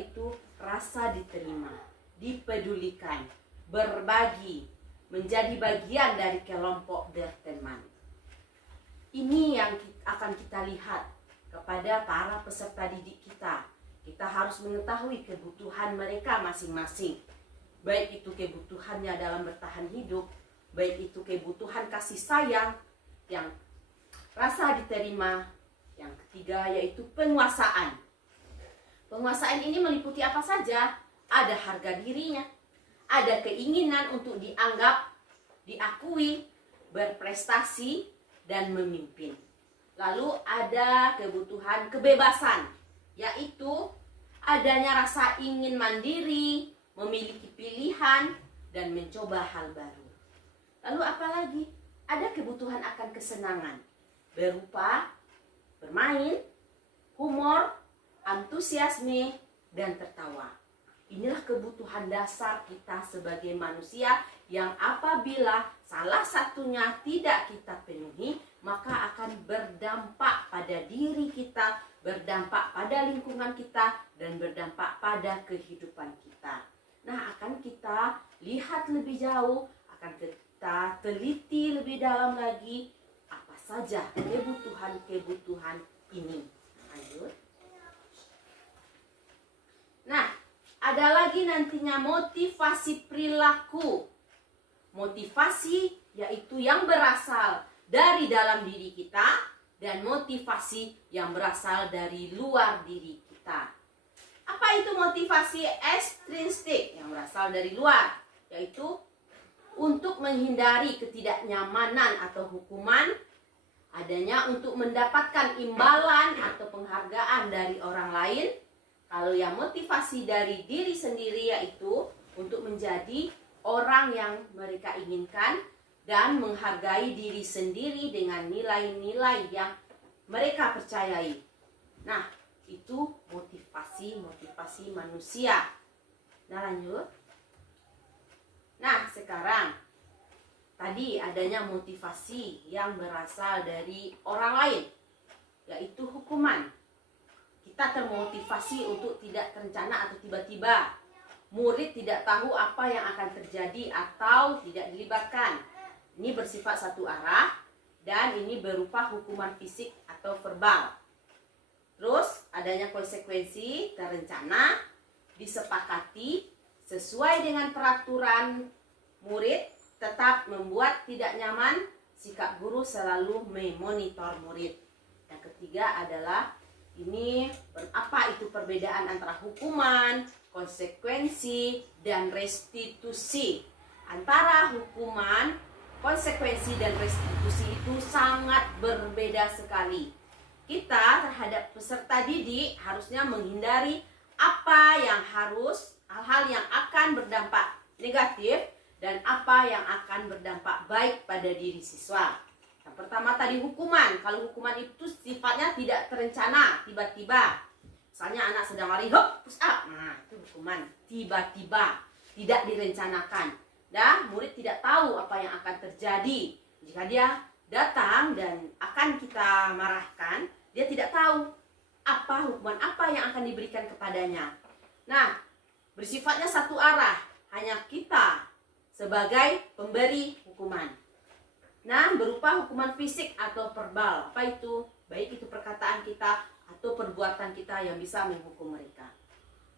yaitu rasa diterima, dipedulikan, berbagi, menjadi bagian dari kelompok berteman. Ini yang akan kita lihat kepada para peserta didik kita. Kita harus mengetahui kebutuhan mereka masing-masing. Baik itu kebutuhannya dalam bertahan hidup, baik itu kebutuhan kasih sayang, yang rasa diterima. Yang ketiga yaitu penguasaan. Penguasaan ini meliputi apa saja? Ada harga dirinya, ada keinginan untuk dianggap, diakui, berprestasi, dan memimpin. Lalu ada kebutuhan kebebasan, yaitu adanya rasa ingin mandiri, memiliki pilihan, dan mencoba hal baru. Lalu apalagi? Ada kebutuhan akan kesenangan, berupa bermain, humor, antusiasme, dan tertawa. Inilah kebutuhan dasar kita sebagai manusia yang apabila salah satunya tidak kita penuhi, maka akan berdampak pada diri kita, berdampak pada lingkungan kita, dan berdampak pada kehidupan kita. Nah, akan kita lihat lebih jauh, akan kita teliti lebih dalam lagi apa saja kebutuhan-kebutuhan ini. Lanjut. Nah, ada lagi nantinya motivasi perilaku. Motivasi yaitu yang berasal dari dalam diri kita dan motivasi yang berasal dari luar diri kita. Apa itu motivasi ekstrinsik yang berasal dari luar? Yaitu untuk menghindari ketidaknyamanan atau hukuman, adanya untuk mendapatkan imbalan atau penghargaan dari orang lain. Kalau yang motivasi dari diri sendiri yaitu untuk menjadi orang yang mereka inginkan dan menghargai diri sendiri dengan nilai-nilai yang mereka percayai. Nah, itu motivasi manusia. Nah, lanjut. Nah, sekarang tadi adanya motivasi yang berasal dari orang lain, yaitu hukuman. Kita termotivasi untuk tidak terencana atau tiba-tiba. Murid tidak tahu apa yang akan terjadi atau tidak dilibatkan. Ini bersifat satu arah dan ini berupa hukuman fisik atau verbal. Terus adanya konsekuensi terencana, disepakati, sesuai dengan peraturan murid, tetap membuat tidak nyaman, sikap guru selalu memonitor murid. Yang ketiga adalah ini apa itu perbedaan antara hukuman, konsekuensi, dan restitusi. Antara hukuman, konsekuensi, dan restitusi itu sangat berbeda sekali. Kita terhadap peserta didik harusnya menghindari apa yang hal-hal yang akan berdampak negatif dan apa yang akan berdampak baik pada diri siswa. Yang pertama tadi hukuman. Kalau hukuman itu sifatnya tidak terencana, tiba-tiba. Misalnya anak sedang lari, hop, push up. Nah, itu hukuman. Tiba-tiba, tidak direncanakan. Dan murid tidak tahu apa yang akan terjadi. Jika dia datang dan akan kita marahkan, dia tidak tahu apa hukuman apa yang akan diberikan kepadanya. Nah, bersifatnya satu arah. Hanya kita sebagai pemberi hukuman. Nah, berupa hukuman fisik atau verbal. Apa itu? Baik itu perkataan kita atau perbuatan kita yang bisa menghukum mereka.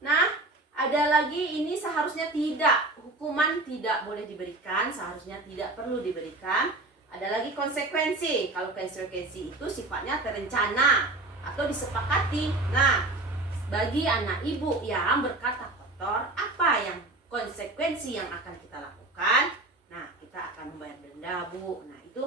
Nah, ada lagi ini seharusnya tidak. Hukuman tidak boleh diberikan, seharusnya tidak perlu diberikan. Ada lagi konsekuensi. Kalau konsekuensi itu sifatnya terencana atau disepakati. Nah, bagi anak ibu yang berkata kotor, apa yang konsekuensi yang akan kita lakukan? Nah, kita akan membayar denda, Bu. Nah, itu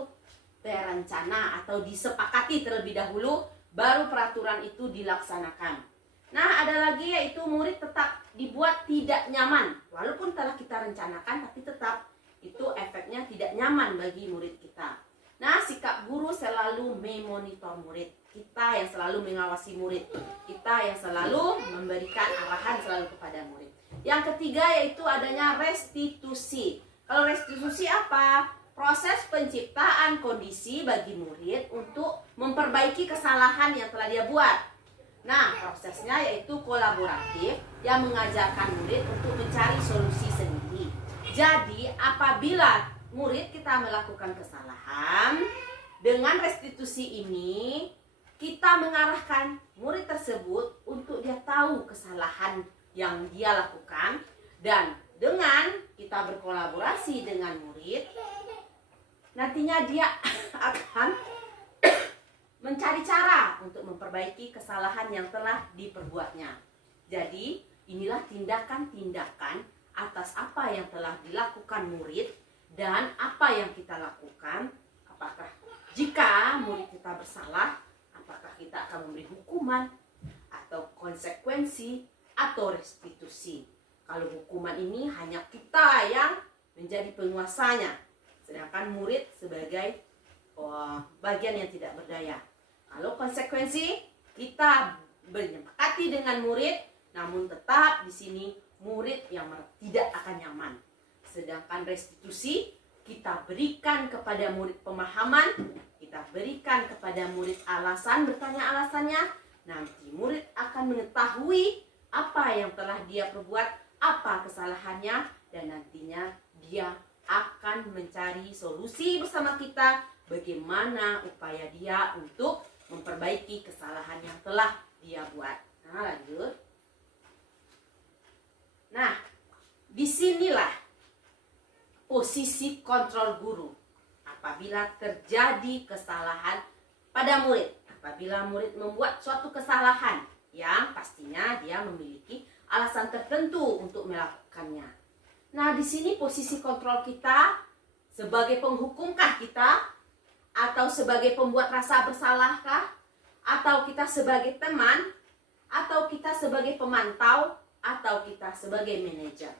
terencana atau disepakati terlebih dahulu, baru peraturan itu dilaksanakan. Nah, ada lagi yaitu murid tetap dibuat tidak nyaman. Walaupun telah kita rencanakan, tapi tetap itu efeknya tidak nyaman bagi murid kita. Nah, sikap guru selalu memonitor murid. Kita yang selalu mengawasi murid. Kita yang selalu memberikan arahan selalu kepada murid. Yang ketiga yaitu adanya restitusi. Kalau restitusi apa? Proses penciptaan kondisi bagi murid untuk memperbaiki kesalahan yang telah dia buat. Nah, prosesnya yaitu kolaboratif yang mengajarkan murid untuk mencari solusi sendiri. Jadi, apabila murid kita melakukan kesalahan, dengan restitusi ini kita mengarahkan murid tersebut untuk dia tahu kesalahan yang dia lakukan, dan dengan kita berkolaborasi dengan murid, nantinya dia akan mencari cara untuk memperbaiki kesalahan yang telah diperbuatnya. Jadi, inilah tindakan-tindakan atas apa yang telah dilakukan murid dan apa yang kita lakukan. Apakah jika murid kita bersalah, apakah kita akan memberi hukuman atau konsekuensi atau restitusi. Kalau hukuman ini hanya kita yang menjadi penguasanya, sedangkan murid sebagai bagian yang tidak berdaya. Kalau konsekuensi, kita berempati dengan murid, namun tetap di sini murid yang tidak akan nyaman. Sedangkan restitusi, kita berikan kepada murid pemahaman, kita berikan kepada murid alasan, bertanya alasannya. Nanti murid akan mengetahui apa yang telah dia perbuat, apa kesalahannya, dan nantinya dia akan mencari solusi bersama kita bagaimana upaya dia untuk memperbaiki kesalahan yang telah dia buat. Nah, lanjut. Nah, disinilah posisi kontrol guru apabila terjadi kesalahan pada murid. Apabila murid membuat suatu kesalahan yang pastinya dia memiliki alasan tertentu untuk melakukannya. Nah, di sini posisi kontrol kita sebagai penghukumkah kita, atau sebagai pembuat rasa bersalahkah, atau kita sebagai teman, atau kita sebagai pemantau, atau kita sebagai manajer.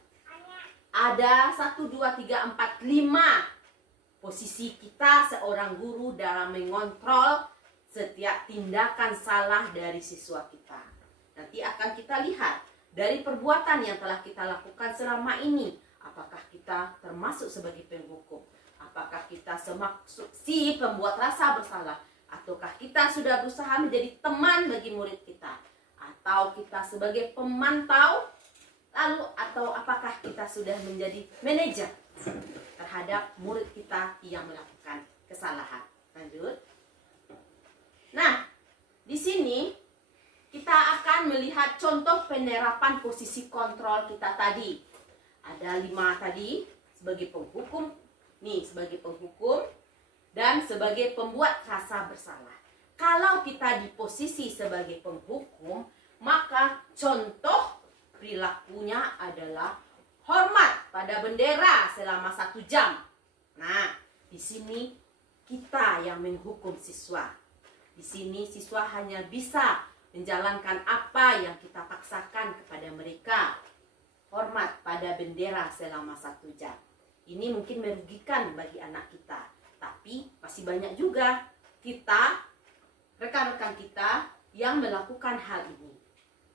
Ada 1, 2, 3, 4, 5 posisi kita seorang guru dalam mengontrol setiap tindakan salah dari siswa kita. Nanti akan kita lihat dari perbuatan yang telah kita lakukan selama ini, apakah kita termasuk sebagai penghukum, apakah kita semaksud si pembuat rasa bersalah, ataukah kita sudah berusaha menjadi teman bagi murid kita, atau kita sebagai pemantau, lalu atau apakah kita sudah menjadi manajer terhadap murid kita yang melakukan kesalahan. Lanjut. Nah, di sini kita akan melihat contoh penerapan posisi kontrol kita tadi. Ada 5 tadi sebagai penghukum, nih sebagai penghukum dan sebagai pembuat rasa bersalah. Kalau kita di posisi sebagai penghukum, maka contoh perilakunya adalah hormat pada bendera selama 1 jam. Nah, di sini kita yang menghukum siswa. Di sini siswa hanya bisa menjalankan apa yang kita paksakan kepada mereka. Hormat pada bendera selama 1 jam. Ini mungkin merugikan bagi anak kita, tapi masih banyak juga kita, rekan-rekan kita yang melakukan hal ini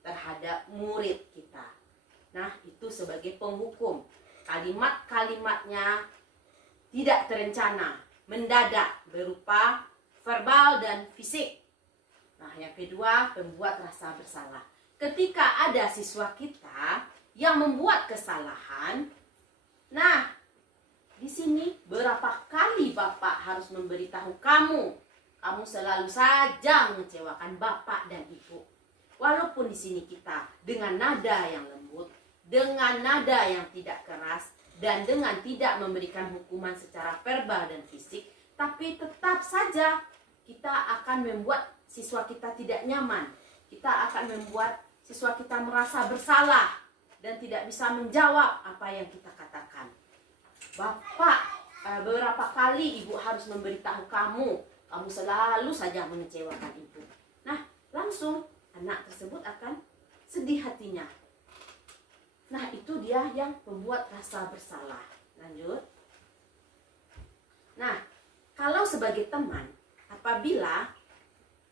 terhadap murid kita. Nah, itu sebagai penghukum. Kalimat-kalimatnya tidak terencana, mendadak, berupa verbal dan fisik. Nah, yang kedua, pembuat rasa bersalah. Ketika ada siswa kita yang membuat kesalahan, nah, di sini berapa kali Bapak harus memberitahu kamu? Kamu selalu saja mengecewakan Bapak dan Ibu. Walaupun di sini kita dengan nada yang lembut, dengan nada yang tidak keras, dan dengan tidak memberikan hukuman secara verbal dan fisik, tapi tetap saja kita akan membuat siswa kita tidak nyaman. Kita akan membuat siswa kita merasa bersalah dan tidak bisa menjawab apa yang kita katakan. Bapak, beberapa kali Ibu harus memberitahu kamu, kamu selalu saja mengecewakan Ibu. Nah, langsung anak tersebut akan sedih hatinya. Nah, itu dia yang membuat rasa bersalah. Lanjut. Nah, kalau sebagai teman, apabila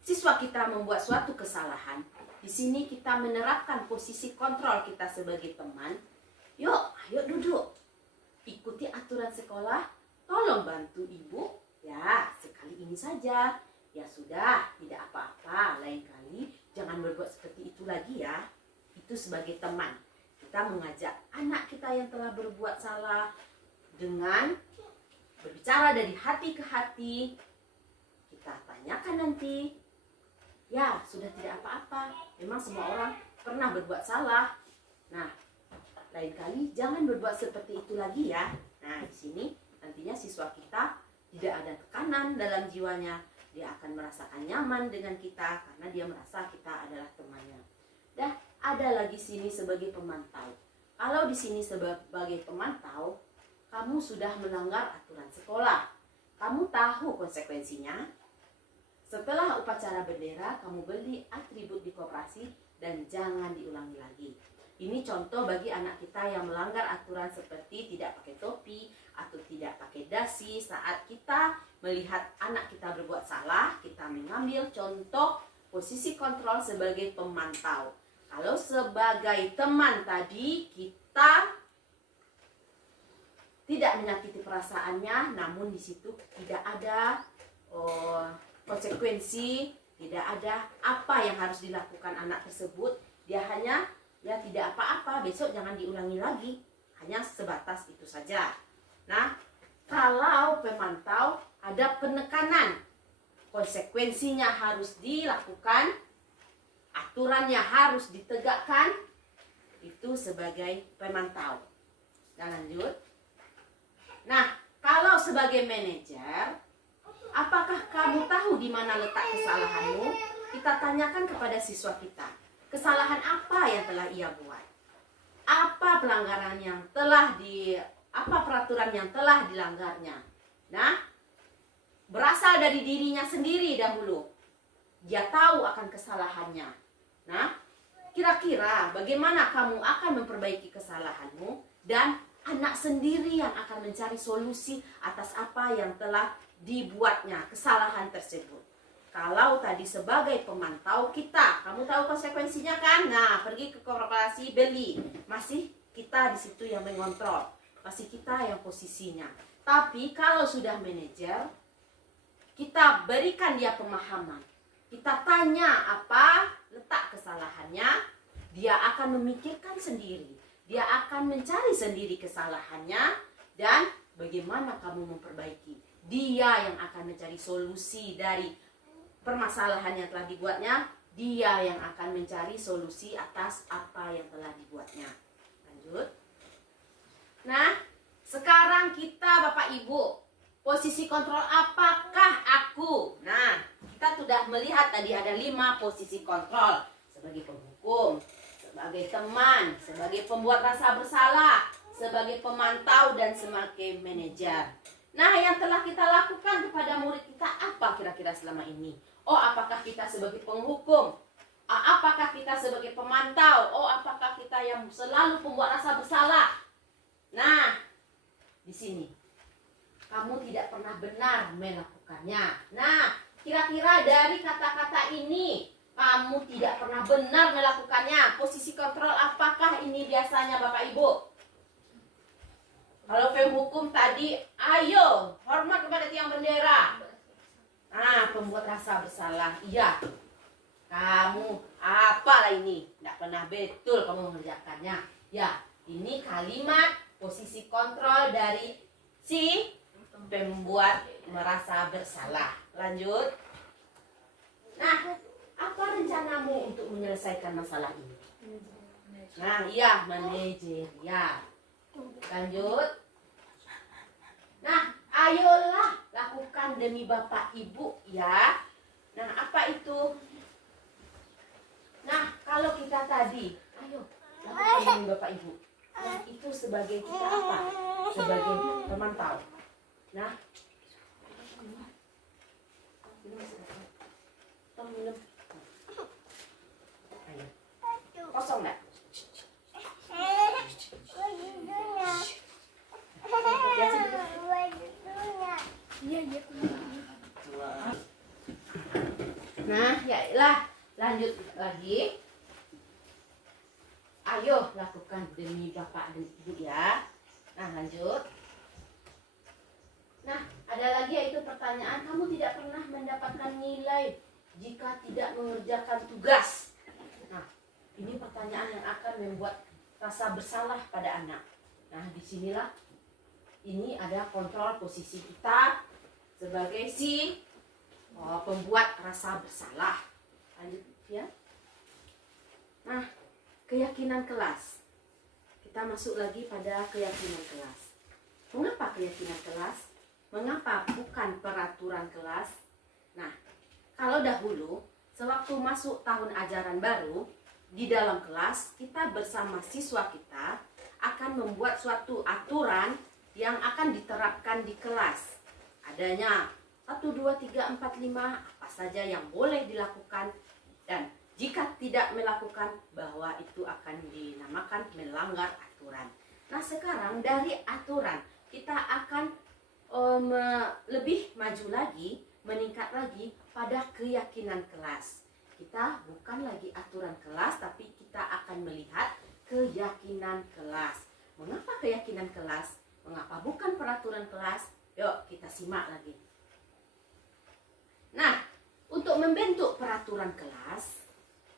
siswa kita membuat suatu kesalahan, di sini kita menerapkan posisi kontrol kita sebagai teman. Yuk, ayo duduk. Ikuti aturan sekolah, tolong bantu Ibu. Ya, sekali ini saja. Ya sudah, tidak apa-apa. Lain kali jangan berbuat seperti itu lagi ya. Itu sebagai teman. Kita mengajak anak kita yang telah berbuat salah dengan berbicara dari hati ke hati. Kita tanyakan nanti, ya sudah tidak apa-apa, memang semua orang pernah berbuat salah. Nah, lain kali jangan berbuat seperti itu lagi ya. Nah, di sini nantinya siswa kita tidak ada tekanan dalam jiwanya. Dia akan merasakan nyaman dengan kita karena dia merasa kita adalah temannya. Dah, ada lagi sini sebagai pemantau. Kalau di sini sebagai pemantau, kamu sudah melanggar aturan sekolah. Kamu tahu konsekuensinya. Setelah upacara bendera, kamu beli atribut di koperasi dan jangan diulangi lagi. Ini contoh bagi anak kita yang melanggar aturan seperti tidak pakai topi atau tidak pakai dasi. Saat kita melihat anak kita berbuat salah, kita mengambil contoh posisi kontrol sebagai pemantau. Kalau sebagai teman tadi, kita tidak menyakiti perasaannya, namun di situ tidak ada konsekuensi, tidak ada apa yang harus dilakukan anak tersebut. Dia hanya, ya tidak apa-apa, besok jangan diulangi lagi. Hanya sebatas itu saja. Nah, kalau pemantau ada penekanan, konsekuensinya harus dilakukan, aturannya harus ditegakkan, itu sebagai pemantau. Dan lanjut. Nah, kalau sebagai manajer, apakah kamu tahu di mana letak kesalahanmu? Kita tanyakan kepada siswa kita. Kesalahan apa yang telah ia buat? Apa pelanggaran yang telah apa peraturan yang telah dilanggarnya? Nah, berasal dari dirinya sendiri dahulu. Dia tahu akan kesalahannya. Nah, kira-kira bagaimana kamu akan memperbaiki kesalahanmu, dan anak sendiri yang akan mencari solusi atas apa yang telah dibuatnya, kesalahan tersebut. Kalau tadi sebagai pemantau kita, kamu tahu konsekuensinya kan? Nah, pergi ke koperasi beli, masih kita di situ yang mengontrol, masih kita yang posisinya. Tapi kalau sudah manajer, kita berikan dia pemahaman, kita tanya apa letak kesalahannya, dia akan memikirkan sendiri, dia akan mencari sendiri kesalahannya, dan bagaimana kamu memperbaiki. Dia yang akan mencari solusi dari permasalahan yang telah dibuatnya, dia yang akan mencari solusi atas apa yang telah dibuatnya. Lanjut. Nah, sekarang kita Bapak Ibu, posisi kontrol apakah aku? Nah, kita sudah melihat tadi ada 5 posisi kontrol. Sebagai penghukum, sebagai teman, sebagai pembuat rasa bersalah, sebagai pemantau, dan sebagai manajer. Nah, yang telah kita lakukan kepada murid kita apa kira-kira selama ini? Oh, apakah kita sebagai penghukum? Apakah kita sebagai pemantau? Oh, apakah kita yang selalu pembuat rasa bersalah? Nah, di sini kamu tidak pernah benar melakukannya. Nah, kira-kira dari kata-kata ini kamu tidak pernah benar melakukannya. Posisi kontrol apakah ini biasanya Bapak Ibu? Kalau penghukum tadi, ayo hormat kepada tiang bendera. Nah, pembuat rasa bersalah, iya. Kamu apalah ini? Tidak pernah betul kamu mengerjakannya. Ya, ini kalimat posisi kontrol dari si pembuat merasa bersalah. Lanjut. Nah, apa rencanamu untuk menyelesaikan masalah ini? Nah, iya, manajerial. Lanjut. Nah, ayolah lakukan demi Bapak Ibu ya. Nah, apa itu? Nah, kalau kita tadi, ayo lakukan demi Bapak Ibu. Nah, itu sebagai kita apa? Sebagai pemantau. Nah, ayo. Kosong enggak? Nah, yalah, lanjut lagi. Ayo lakukan demi Bapak dan Ibu ya. Nah, lanjut. Nah, ada lagi yaitu pertanyaan, kamu tidak pernah mendapatkan nilai jika tidak mengerjakan tugas. Ini pertanyaan yang akan membuat rasa bersalah pada anak. Nah, disinilah ini ada kontrol posisi kita sebagai si pembuat rasa bersalah. Lanjut ya. Nah, keyakinan kelas. Kita masuk lagi pada keyakinan kelas. Mengapa keyakinan kelas? Mengapa bukan peraturan kelas? Nah, kalau dahulu sewaktu masuk tahun ajaran baru, di dalam kelas kita bersama siswa kita akan membuat suatu aturan yang akan diterapkan di kelas. Adanya 1, 2, 3, 4, 5 apa saja yang boleh dilakukan, dan jika tidak melakukan bahwa itu akan dinamakan melanggar aturan. Nah, sekarang dari aturan kita akan lebih maju lagi, meningkat lagi pada keyakinan kelas. Kita bukan lagi aturan kelas, tapi kita akan melihat keyakinan kelas. Mengapa keyakinan kelas? Mengapa bukan peraturan kelas? Yuk kita simak lagi. Nah, untuk membentuk peraturan kelas,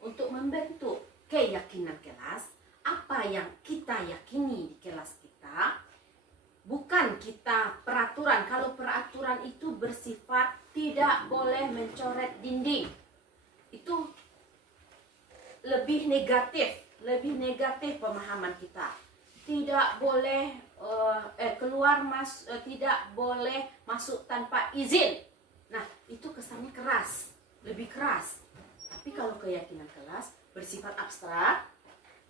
untuk membentuk keyakinan kelas, apa yang kita yakini di kelas kita, bukan kita peraturan. Kalau peraturan itu bersifat tidak boleh mencoret dinding, itu lebih negatif pemahaman kita. Tidak boleh tidak boleh masuk tanpa izin. Nah, itu kesannya keras, lebih keras. Tapi kalau keyakinan kelas bersifat abstrak,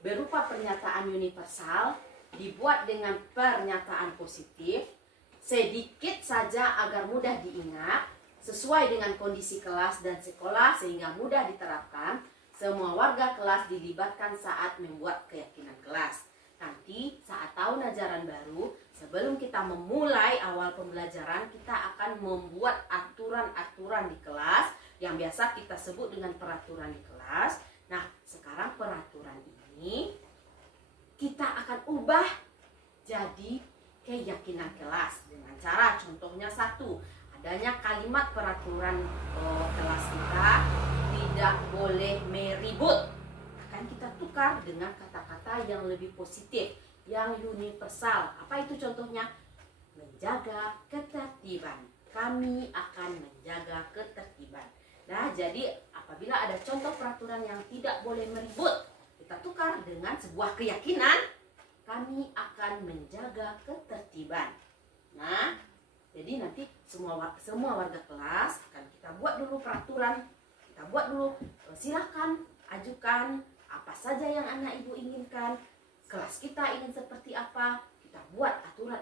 berupa pernyataan universal, dibuat dengan pernyataan positif, sedikit saja agar mudah diingat, sesuai dengan kondisi kelas dan sekolah sehingga mudah diterapkan. Semua warga kelas dilibatkan saat membuat keyakinan kelas. Nanti saat tahun ajaran baru, sebelum kita memulai awal pembelajaran, kita akan membuat aturan-aturan di kelas yang biasa kita sebut dengan peraturan di kelas. Nah, sekarang peraturan ini kita akan ubah jadi keyakinan kelas dengan cara, contohnya satu, adanya kalimat peraturan kelas kita tidak boleh meribut. Akan kita tukar dengan kata-kata yang lebih positif, yang universal. Apa itu contohnya? Menjaga ketertiban. Kami akan menjaga ketertiban. Nah, jadi apabila ada contoh peraturan yang tidak boleh meribut, kita tukar dengan sebuah keyakinan, kami akan menjaga ketertiban. Nah, jadi nanti semua warga kelas akan kita buat dulu peraturan, kita buat dulu, silahkan ajukan apa saja yang anak ibu inginkan, kelas kita ingin seperti apa, kita buat aturan,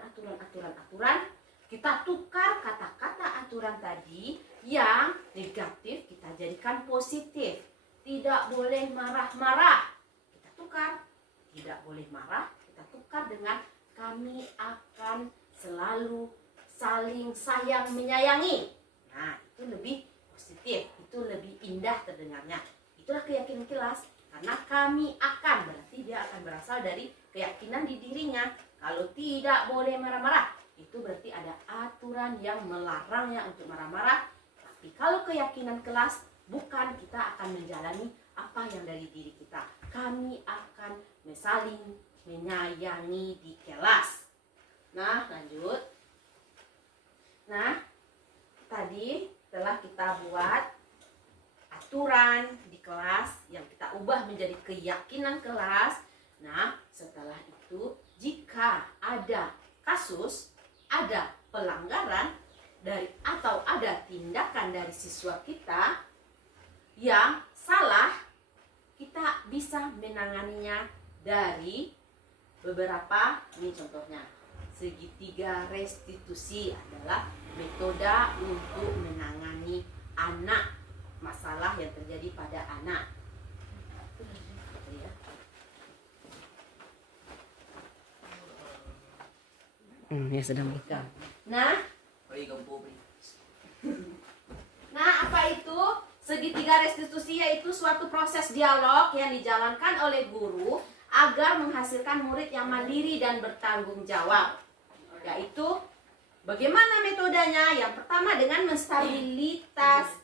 kita tukar kata-kata aturan tadi yang negatif kita jadikan positif. Tidak boleh marah-marah, kita tukar, tidak boleh marah, kita tukar dengan kami akan selalu saling sayang menyayangi. Nah, itu lebih positif, itu lebih indah terdengarnya. Itulah keyakinan kelas. Karena kami akan, berarti dia akan berasal dari keyakinan di dirinya. Kalau tidak boleh marah-marah, itu berarti ada aturan yang melarangnya untuk marah-marah. Tapi kalau keyakinan kelas, bukan, kita akan menjalani apa yang dari diri kita. Kami akan saling menyayangi di kelas. Nah, lanjut. Nah, tadi telah kita buat aturan di kelas yang kita ubah menjadi keyakinan kelas. Nah, setelah itu jika ada kasus, ada pelanggaran atau ada tindakan dari siswa kita yang salah, kita bisa menanganinya dari beberapa, ini contohnya. Segitiga restitusi adalah metode untuk menangani masalah yang terjadi pada anak. Ya sedang menikah. Nah, apa itu segitiga restitusi? Yaitu suatu proses dialog yang dijalankan oleh guru agar menghasilkan murid yang mandiri dan bertanggung jawab. Yaitu bagaimana metodenya? Yang pertama dengan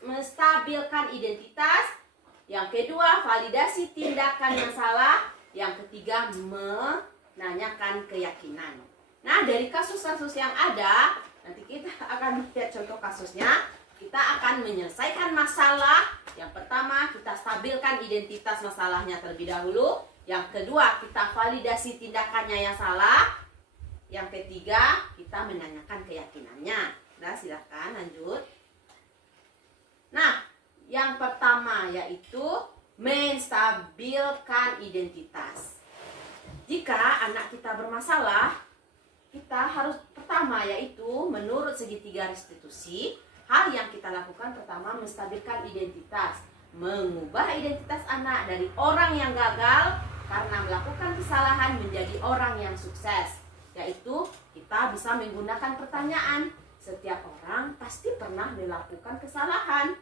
menstabilkan identitas, Yang kedua, validasi tindakan yang salah. Yang ketiga, menanyakan keyakinan. Nah, dari kasus-kasus yang ada, nanti kita akan lihat contoh kasusnya. Kita akan menyelesaikan masalah. Yang pertama, kita stabilkan identitas masalahnya terlebih dahulu. Yang kedua, kita validasi tindakannya yang salah. Yang ketiga, kita menanyakan keyakinannya. Nah, silakan lanjut. Nah, yang pertama yaitu menstabilkan identitas. Jika anak kita bermasalah, kita harus pertama yaitu menurut segitiga restitusi, hal yang kita lakukan pertama menstabilkan identitas, mengubah identitas anak dari orang yang gagal karena melakukan kesalahan menjadi orang yang sukses. Yaitu kita bisa menggunakan pertanyaan. Setiap orang pasti pernah melakukan kesalahan.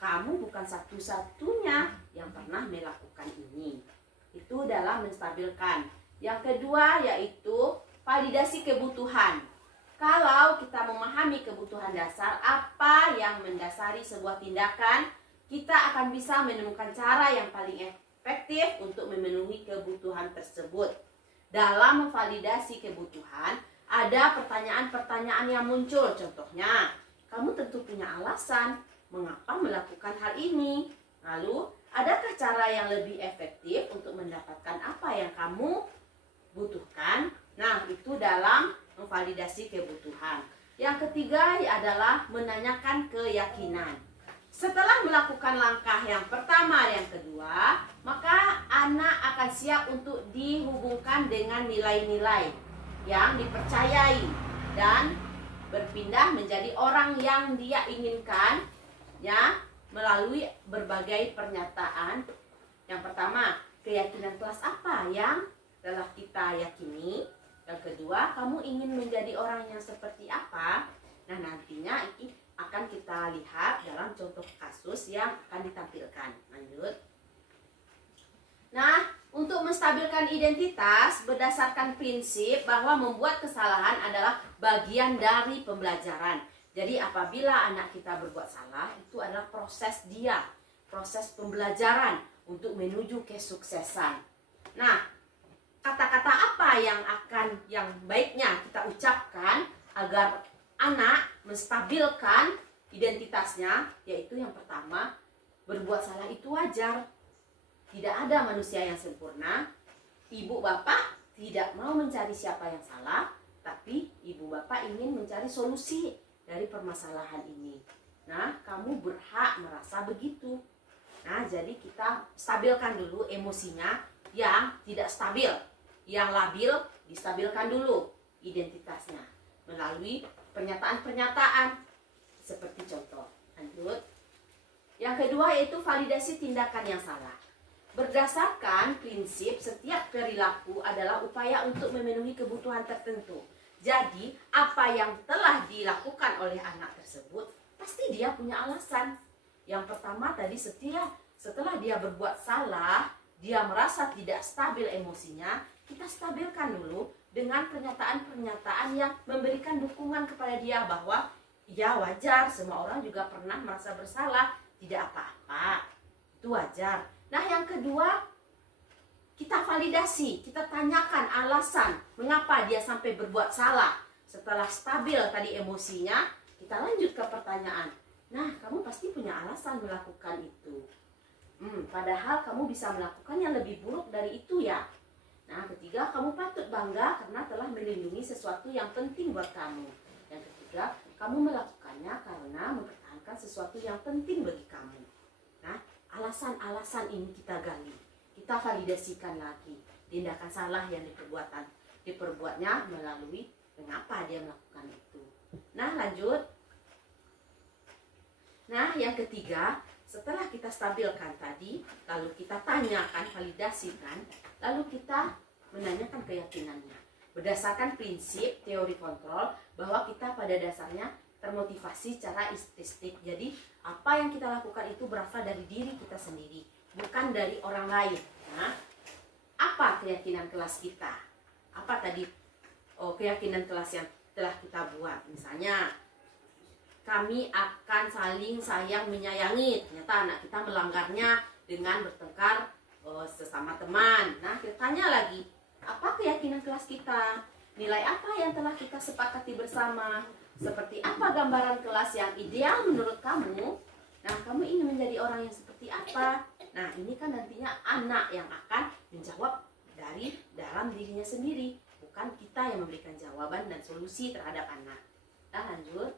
Kamu bukan satu-satunya yang pernah melakukan ini. Itu dalam menstabilkan. Yang kedua yaitu validasi kebutuhan. Kalau kita memahami kebutuhan dasar, apa yang mendasari sebuah tindakan, kita akan bisa menemukan cara yang paling efektif untuk memenuhi kebutuhan tersebut. Dalam memvalidasi kebutuhan, ada pertanyaan-pertanyaan yang muncul. Contohnya, kamu tentu punya alasan mengapa melakukan hal ini. Lalu, adakah cara yang lebih efektif untuk mendapatkan apa yang kamu butuhkan? Nah, itu dalam memvalidasi kebutuhan. Yang ketiga adalah menanyakan keyakinan. Setelah melakukan langkah yang pertama, yang kedua, maka anak akan siap untuk dihubungkan dengan nilai-nilai yang dipercayai dan berpindah menjadi orang yang dia inginkan, ya, melalui berbagai pernyataan. Yang pertama, keyakinan kelas apa yang telah kita yakini. Yang kedua, kamu ingin menjadi orang yang seperti apa? Nah, nantinya ini akan kita lihat dalam contoh kasus yang akan ditampilkan. Lanjut. Nah, untuk menstabilkan identitas berdasarkan prinsip bahwa membuat kesalahan adalah bagian dari pembelajaran. Jadi apabila anak kita berbuat salah, itu adalah proses dia, proses pembelajaran untuk menuju kesuksesan. Nah, kata-kata apa yang baiknya kita ucapkan agar anak menstabilkan identitasnya, yaitu yang pertama, berbuat salah itu wajar. Tidak ada manusia yang sempurna. Ibu bapak tidak mau mencari siapa yang salah, tapi ibu bapak ingin mencari solusi dari permasalahan ini. Nah, kamu berhak merasa begitu. Nah, jadi kita stabilkan dulu emosinya yang tidak stabil. Yang labil distabilkan dulu identitasnya melalui pernyataan-pernyataan seperti contoh. Lanjut. Yang kedua yaitu validasi tindakan yang salah. Berdasarkan prinsip setiap perilaku adalah upaya untuk memenuhi kebutuhan tertentu. Jadi apa yang telah dilakukan oleh anak tersebut pasti dia punya alasan. Yang pertama tadi setelah dia berbuat salah, dia merasa tidak stabil emosinya, kita stabilkan dulu dengan pernyataan-pernyataan yang memberikan dukungan kepada dia bahwa ya wajar, semua orang juga pernah merasa bersalah, tidak apa-apa, itu wajar. Nah, yang kedua, kita validasi, kita tanyakan alasan mengapa dia sampai berbuat salah. Setelah stabil tadi emosinya, kita lanjut ke pertanyaan. Nah, kamu pasti punya alasan melakukan itu. Padahal kamu bisa melakukan yang lebih buruk dari itu ya. Nah, ketiga, kamu patut bangga karena telah melindungi sesuatu yang penting buat kamu. Yang ketiga, kamu melakukannya karena mempertahankan sesuatu yang penting bagi kamu. Nah, alasan-alasan ini kita gali, kita validasikan lagi tindakan salah yang diperbuatnya melalui mengapa dia melakukan itu. Nah, lanjut. Nah, yang ketiga, setelah kita stabilkan tadi, lalu kita tanyakan, validasikan, lalu kita menanyakan keyakinannya. Berdasarkan prinsip teori kontrol bahwa kita pada dasarnya termotivasi secara intrinsik. Jadi apa yang kita lakukan itu berasal dari diri kita sendiri, bukan dari orang lain. Nah, apa keyakinan kelas kita? Apa tadi keyakinan kelas yang telah kita buat? Misalnya, kami akan saling sayang menyayangi. Ternyata anak kita melanggarnya dengan bertengkar sesama teman. Nah, kita tanya lagi, apa keyakinan kelas kita? Nilai apa yang telah kita sepakati bersama? Seperti apa gambaran kelas yang ideal menurut kamu? Nah, kamu ingin menjadi orang yang seperti apa? Nah, ini kan nantinya anak yang akan menjawab dari dalam dirinya sendiri, bukan kita yang memberikan jawaban dan solusi terhadap anak. Nah, lanjut.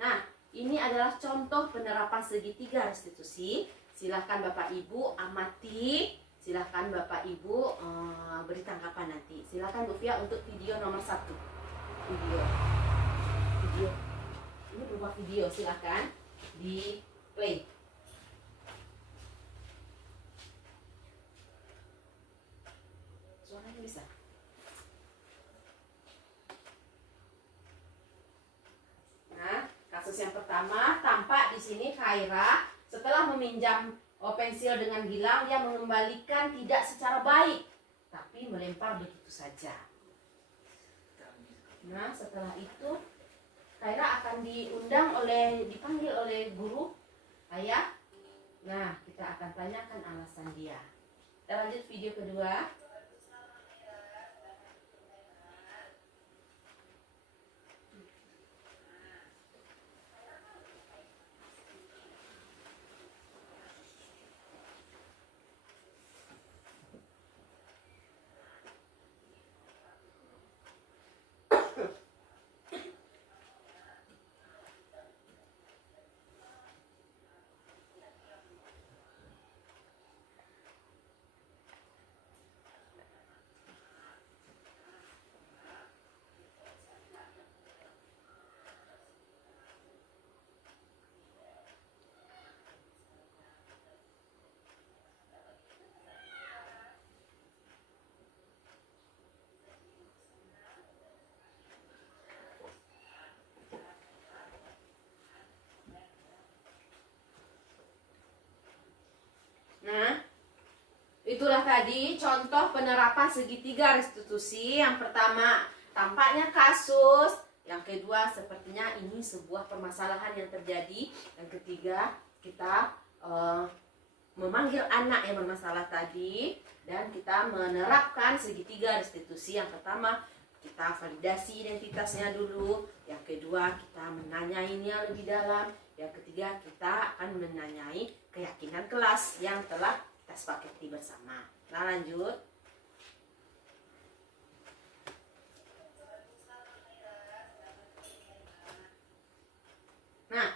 Nah, ini adalah contoh penerapan segitiga restitusi. Silahkan Bapak Ibu amati, silahkan Bapak Ibu beri tanggapan nanti. Silahkan Bu Fia untuk video nomor 1. Video ini berupa video, silahkan di play. Suaranya bisa. Nah, kasus yang pertama, tampak di sini Khaira setelah meminjam pensil dengan Gilang, dia mengembalikan tidak secara baik, tapi melempar begitu saja. Nah, setelah itu Khaira akan dipanggil oleh guru ayah. Nah, kita akan tanyakan alasan dia. Kita lanjut video kedua. Nah, itulah tadi contoh penerapan segitiga restitusi. Yang pertama, tampaknya kasus. Yang kedua, sepertinya ini sebuah permasalahan yang terjadi. Yang ketiga, kita memanggil anak yang bermasalah tadi. Dan kita menerapkan segitiga restitusi. Yang pertama, kita validasi identitasnya dulu. Yang kedua, kita menanyainya lebih dalam. Yang ketiga, kita akan menanyai keyakinan kelas yang telah kita sepakati bersama. Nah, lanjut. Nah,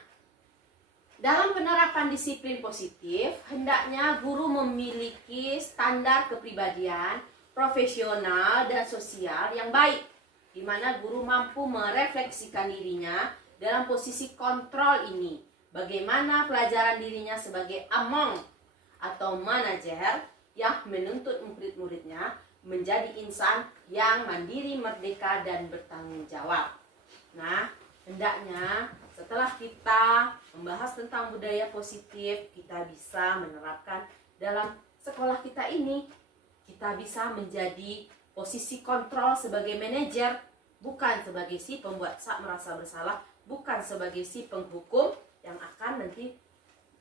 dalam penerapan disiplin positif, hendaknya guru memiliki standar kepribadian, profesional, dan sosial yang baik, di mana guru mampu merefleksikan dirinya dalam posisi kontrol ini. Bagaimana pelajaran dirinya sebagai among atau manajer yang menuntut murid-muridnya menjadi insan yang mandiri, merdeka, dan bertanggung jawab. Nah, hendaknya setelah kita membahas tentang budaya positif, kita bisa menerapkan dalam sekolah kita ini. Kita bisa menjadi posisi kontrol sebagai manajer, bukan sebagai si pembuat merasa bersalah, bukan sebagai si penghukum yang akan nanti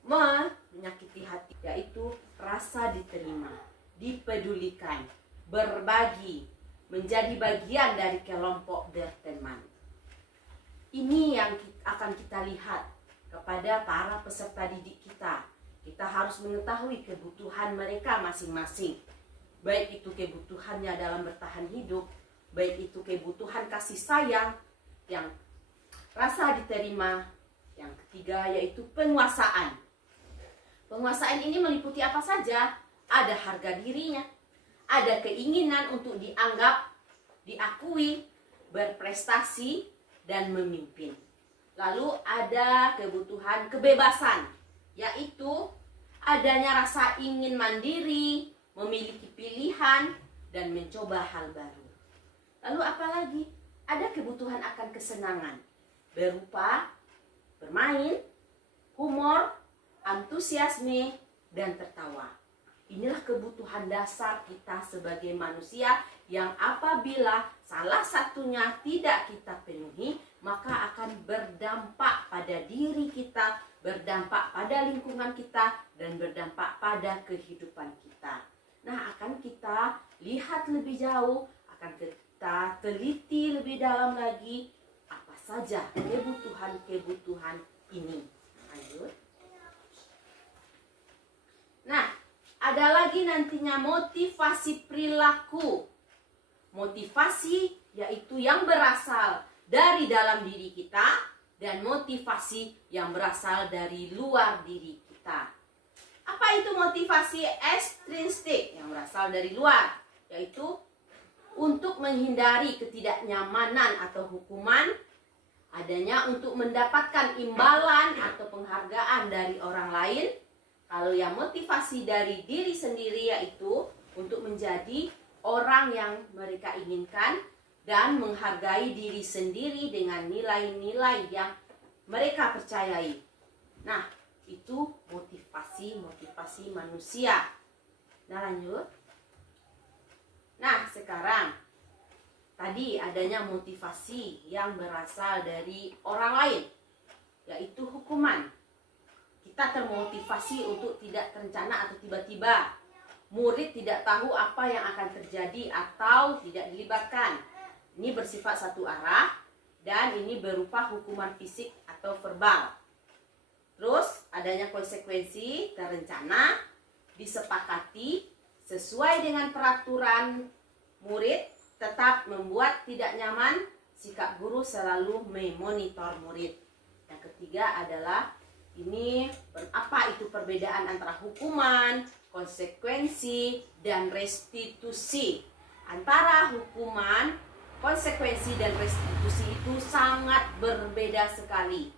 menyakiti hati, yaitu rasa diterima, dipedulikan, berbagi, menjadi bagian dari kelompok berteman. Ini yang akan kita lihat kepada para peserta didik kita. Kita harus mengetahui kebutuhan mereka masing-masing, baik itu kebutuhannya dalam bertahan hidup, baik itu kebutuhan kasih sayang, yang rasa diterima. Yang ketiga yaitu penguasaan. Penguasaan ini meliputi apa saja? Ada harga dirinya, ada keinginan untuk dianggap, diakui, berprestasi, dan memimpin. Lalu ada kebutuhan kebebasan, yaitu adanya rasa ingin mandiri, memiliki pilihan, dan mencoba hal baru. Lalu apalagi? Ada kebutuhan akan kesenangan, berupa bermain, humor, antusiasme, dan tertawa. Inilah kebutuhan dasar kita sebagai manusia yang apabila salah satunya tidak kita penuhi, maka akan berdampak pada diri kita, berdampak pada lingkungan kita, dan berdampak pada kehidupan kita. Nah, akan kita lihat lebih jauh, akan kita teliti lebih dalam lagi apa saja kebutuhan-kebutuhan ini. Lanjut. Nah, ada lagi nantinya motivasi perilaku. Motivasi yaitu yang berasal dari dalam diri kita, dan motivasi yang berasal dari luar diri kita. Apa itu motivasi ekstrinsik yang berasal dari luar? Yaitu untuk menghindari ketidaknyamanan atau hukuman, adanya untuk mendapatkan imbalan atau penghargaan dari orang lain. Kalau yang motivasi dari diri sendiri yaitu untuk menjadi orang yang mereka inginkan dan menghargai diri sendiri dengan nilai-nilai yang mereka percayai. Nah, itu motivasi manusia. Nah, lanjut. Nah, sekarang tadi adanya motivasi yang berasal dari orang lain, yaitu hukuman. Kita termotivasi untuk tidak terencana atau tiba-tiba. Murid tidak tahu apa yang akan terjadi atau tidak dilibatkan. Ini bersifat satu arah, dan ini berupa hukuman fisik atau verbal. Terus adanya konsekuensi terencana, disepakati, sesuai dengan peraturan murid, tetap membuat tidak nyaman, sikap guru selalu memonitor murid. Yang ketiga adalah ini apa itu perbedaan antara hukuman, konsekuensi, dan restitusi. Antara hukuman, konsekuensi, dan restitusi itu sangat berbeda sekali.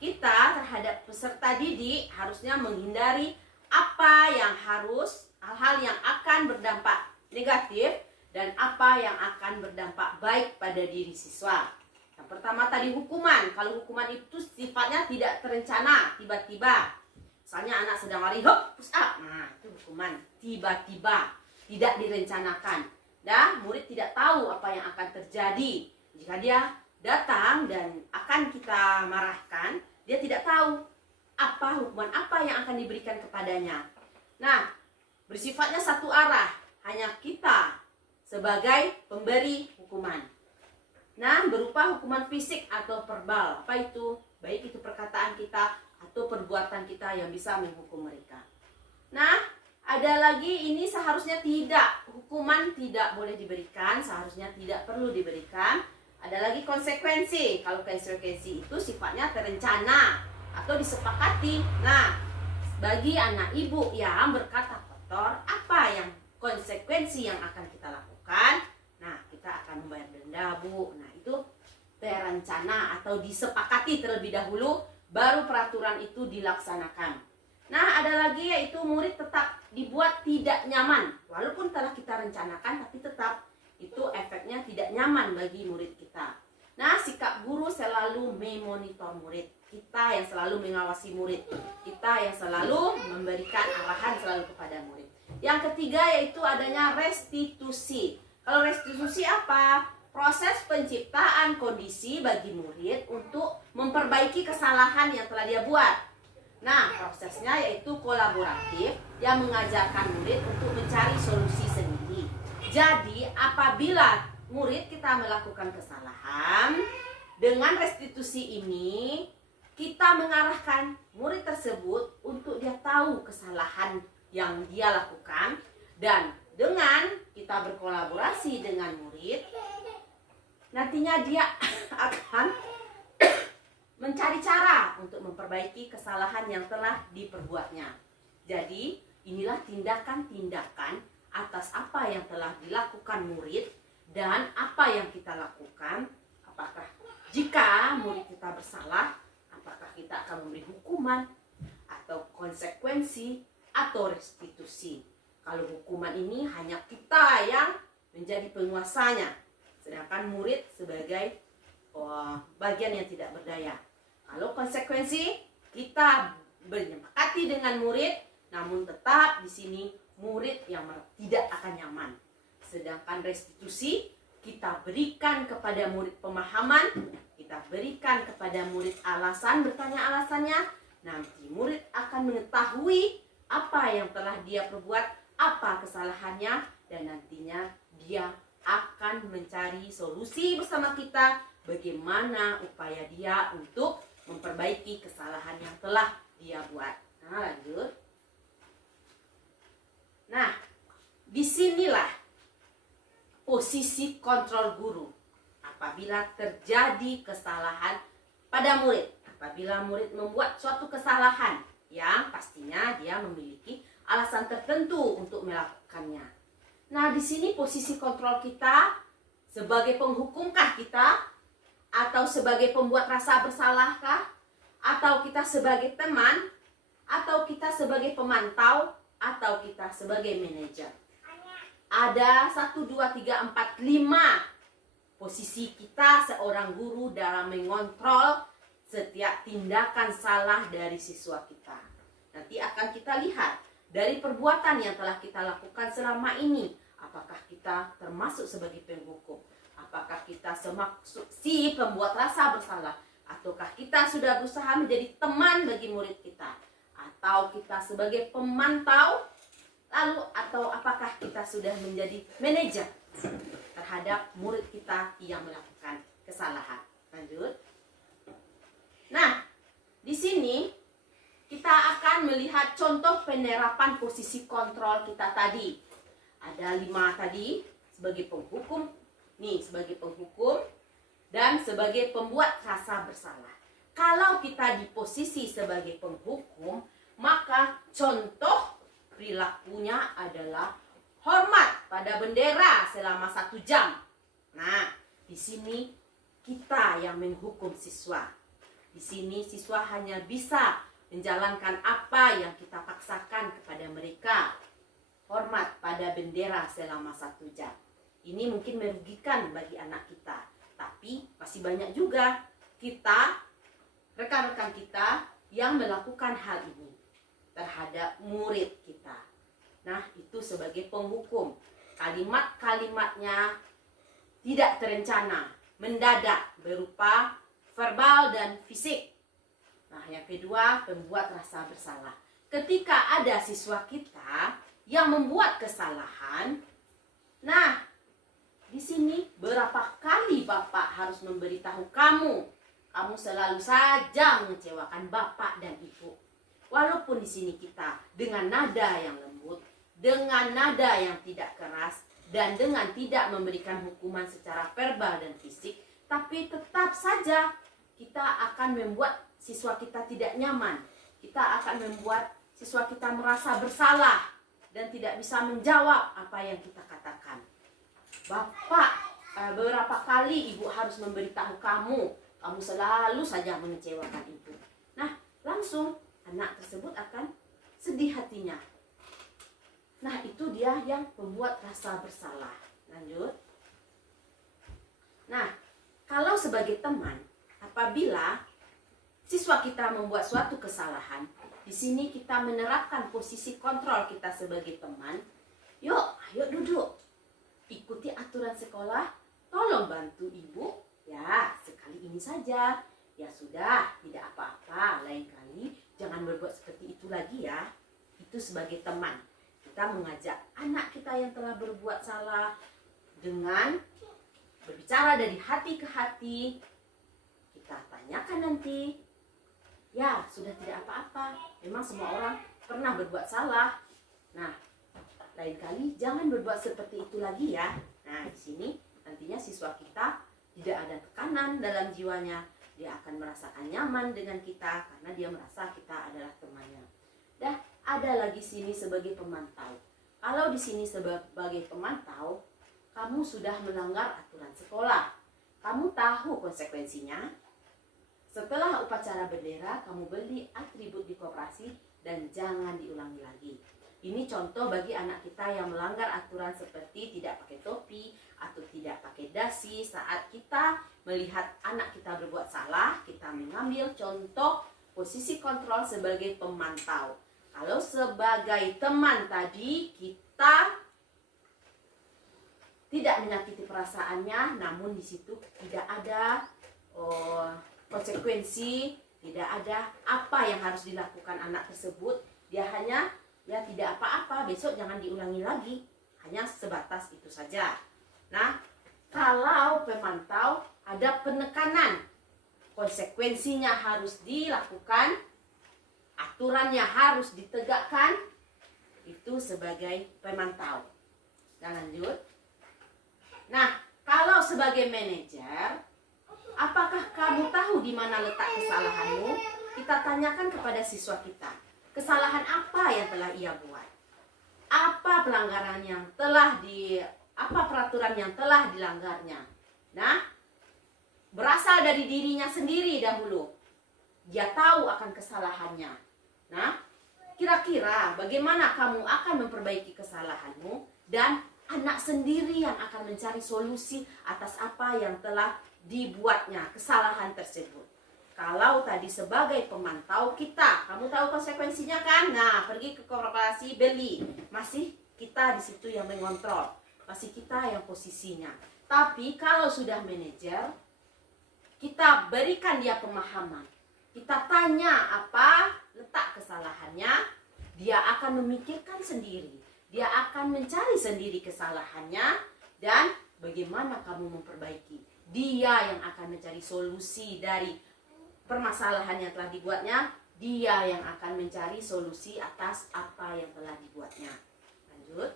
Kita terhadap peserta didik harusnya menghindari apa yang hal-hal yang akan berdampak negatif dan apa yang akan berdampak baik pada diri siswa. Yang pertama tadi hukuman. Kalau hukuman itu sifatnya tidak terencana, tiba-tiba. Misalnya anak sedang lari, hop, push up. Nah, itu hukuman tiba-tiba, tidak direncanakan. Dan murid tidak tahu apa yang akan terjadi. Jika dia datang dan akan kita marahkan, dia tidak tahu apa hukuman apa yang akan diberikan kepadanya. Nah, bersifatnya satu arah, hanya kita sebagai pemberi hukuman. Nah, berupa hukuman fisik atau verbal. Apa itu? Baik itu perkataan kita atau perbuatan kita yang bisa menghukum mereka. Nah, ada lagi ini seharusnya tidak. Hukuman tidak boleh diberikan, seharusnya tidak perlu diberikan. Ada lagi konsekuensi. Kalau konsekuensi itu sifatnya terencana atau disepakati. Nah, bagi anak ibu yang berkata kotor, apa yang konsekuensi yang akan kita lakukan? Nah, kita akan membayar denda, Bu. Nah, itu terencana atau disepakati terlebih dahulu, baru peraturan itu dilaksanakan. Nah, ada lagi yaitu murid tetap dibuat tidak nyaman. Walaupun telah kita rencanakan, tapi tetap itu efeknya tidak nyaman bagi murid kita. Nah, sikap guru selalu memonitor murid. Kita yang selalu mengawasi murid. Kita yang selalu memberikan arahan selalu kepada murid. Yang ketiga yaitu adanya restitusi. Kalau restitusi apa? Proses penciptaan kondisi bagi murid untuk memperbaiki kesalahan yang telah dia buat. Nah, prosesnya yaitu kolaboratif yang mengajarkan murid untuk mencari solusi sendiri. Jadi, apabila murid kita melakukan kesalahan, dengan restitusi ini kita mengarahkan murid tersebut untuk dia tahu kesalahan yang dia lakukan, dan dengan kita berkolaborasi dengan murid, nantinya dia akan mencari cara untuk memperbaiki kesalahan yang telah diperbuatnya. Jadi, inilah tindakan-tindakan atas apa yang telah dilakukan murid dan apa yang kita lakukan. Apakah jika murid kita bersalah, apakah kita akan memberi hukuman atau konsekuensi atau restitusi. Kalau hukuman ini hanya kita yang menjadi penguasanya, sedangkan murid sebagai bagian yang tidak berdaya. Kalau konsekuensi, kita menyepakati dengan murid, namun tetap di sini murid yang tidak akan nyaman. Sedangkan restitusi, kita berikan kepada murid pemahaman, kita berikan kepada murid alasan, bertanya alasannya, nanti murid akan mengetahui apa yang telah dia perbuat, apa kesalahannya, dan nantinya dia akan mencari solusi bersama kita bagaimana upaya dia untuk memperbaiki kesalahan yang telah dia buat. Nah, lanjut. Nah, disinilah posisi kontrol guru apabila terjadi kesalahan pada murid. Apabila murid membuat suatu kesalahan yang pastinya dia memiliki alasan tertentu untuk melakukannya. Nah, di sini posisi kontrol kita sebagai penghukumkah kita, atau sebagai pembuat rasa bersalahkah, atau kita sebagai teman, atau kita sebagai pemantau, atau kita sebagai manajer. Ada 1, 2, 3, 4, 5 posisi kita seorang guru dalam mengontrol setiap tindakan salah dari siswa kita. Nanti akan kita lihat dari perbuatan yang telah kita lakukan selama ini, apakah kita termasuk sebagai penghukum, apakah kita semaksud si pembuat rasa bersalah, ataukah kita sudah berusaha menjadi teman bagi murid kita, atau kita sebagai pemantau, lalu atau apakah kita sudah menjadi manajer terhadap murid kita yang melakukan kesalahan. Lanjut. Nah, di sini kita akan melihat contoh penerapan posisi kontrol kita tadi. Ada 5 tadi sebagai penghukum, nih sebagai penghukum dan sebagai pembuat rasa bersalah. Kalau kita di posisi sebagai penghukum, maka contoh perilakunya adalah hormat pada bendera selama 1 jam. Nah, di sini kita yang menghukum siswa. Di sini siswa hanya bisa menjalankan apa yang kita paksakan kepada mereka. Hormat pada bendera selama 1 jam. Ini mungkin merugikan bagi anak kita, tapi masih banyak juga kita, rekan-rekan kita yang melakukan hal ini terhadap murid kita. Nah, itu sebagai penghukum. Kalimat-kalimatnya tidak terencana, mendadak, berupa verbal dan fisik. Nah, yang kedua, pembuat rasa bersalah. Ketika ada siswa kita yang membuat kesalahan, nah, di sini berapa kali Bapak harus memberitahu kamu? Kamu selalu saja mengecewakan Bapak dan Ibu. Walaupun di sini kita dengan nada yang lembut, dengan nada yang tidak keras, dan dengan tidak memberikan hukuman secara verbal dan fisik, tapi tetap saja kita akan membuat siswa kita tidak nyaman. Kita akan membuat siswa kita merasa bersalah dan tidak bisa menjawab apa yang kita katakan. Bapak, berapa kali Ibu harus memberitahu kamu? Kamu selalu saja mengecewakan Ibu. Nah, langsung anak tersebut akan sedih hatinya. Nah, itu dia yang membuat rasa bersalah. Lanjut. Nah, kalau sebagai teman, apabila siswa kita membuat suatu kesalahan, di sini kita menerapkan posisi kontrol kita sebagai teman. Yuk, ayo duduk. Ikuti aturan sekolah. Tolong bantu ibu. Ya, sekali ini saja. Ya sudah, tidak apa-apa. Lain kali jangan berbuat seperti itu lagi ya. Itu sebagai teman. Kita mengajak anak kita yang telah berbuat salah dengan berbicara dari hati ke hati. Kita tanyakan nanti, ya sudah tidak apa-apa, memang semua orang pernah berbuat salah. Nah, lain kali jangan berbuat seperti itu lagi ya. Nah, di sini nantinya siswa kita tidak ada tekanan dalam jiwanya. Dia akan merasakan nyaman dengan kita karena dia merasa kita adalah temannya. Dah, ada lagi sini sebagai pemantau. Kalau di sini sebagai pemantau, kamu sudah melanggar aturan sekolah. Kamu tahu konsekuensinya. Setelah upacara bendera, kamu beli atribut di koperasi dan jangan diulangi lagi. Ini contoh bagi anak kita yang melanggar aturan seperti tidak pakai topi atau tidak pakai dasi. Saat kita melihat anak kita berbuat salah, kita mengambil contoh posisi kontrol sebagai pemantau. Kalau sebagai teman tadi, kita tidak menyakiti perasaannya, namun di situ tidak ada konsekuensi Tidak ada apa yang harus dilakukan anak tersebut. Dia hanya ya tidak apa-apa, besok jangan diulangi lagi. Hanya sebatas itu saja. Nah, kalau pemantau ada penekanan, konsekuensinya harus dilakukan, aturannya harus ditegakkan, itu sebagai pemantau. Dan lanjut. Nah, kalau sebagai manajer, apakah kamu tahu di mana letak kesalahanmu? Kita tanyakan kepada siswa kita. Kesalahan apa yang telah ia buat? Apa pelanggaran yang telah apa peraturan yang telah dilanggarnya? Nah, berasal dari dirinya sendiri dahulu. Dia tahu akan kesalahannya. Nah, kira-kira bagaimana kamu akan memperbaiki kesalahanmu, dan anak sendiri yang akan mencari solusi atas apa yang telah dibuatnya, kesalahan tersebut. Kalau tadi sebagai pemantau kita, kamu tahu konsekuensinya kan? Nah, pergi ke korporasi beli, masih kita di situ yang mengontrol, masih kita yang posisinya. Tapi kalau sudah manajer, kita berikan dia pemahaman, kita tanya apa letak kesalahannya, dia akan memikirkan sendiri, dia akan mencari sendiri kesalahannya, dan bagaimana kamu memperbaiki. Dia yang akan mencari solusi dari permasalahan yang telah dibuatnya, dia yang akan mencari solusi atas apa yang telah dibuatnya. Lanjut.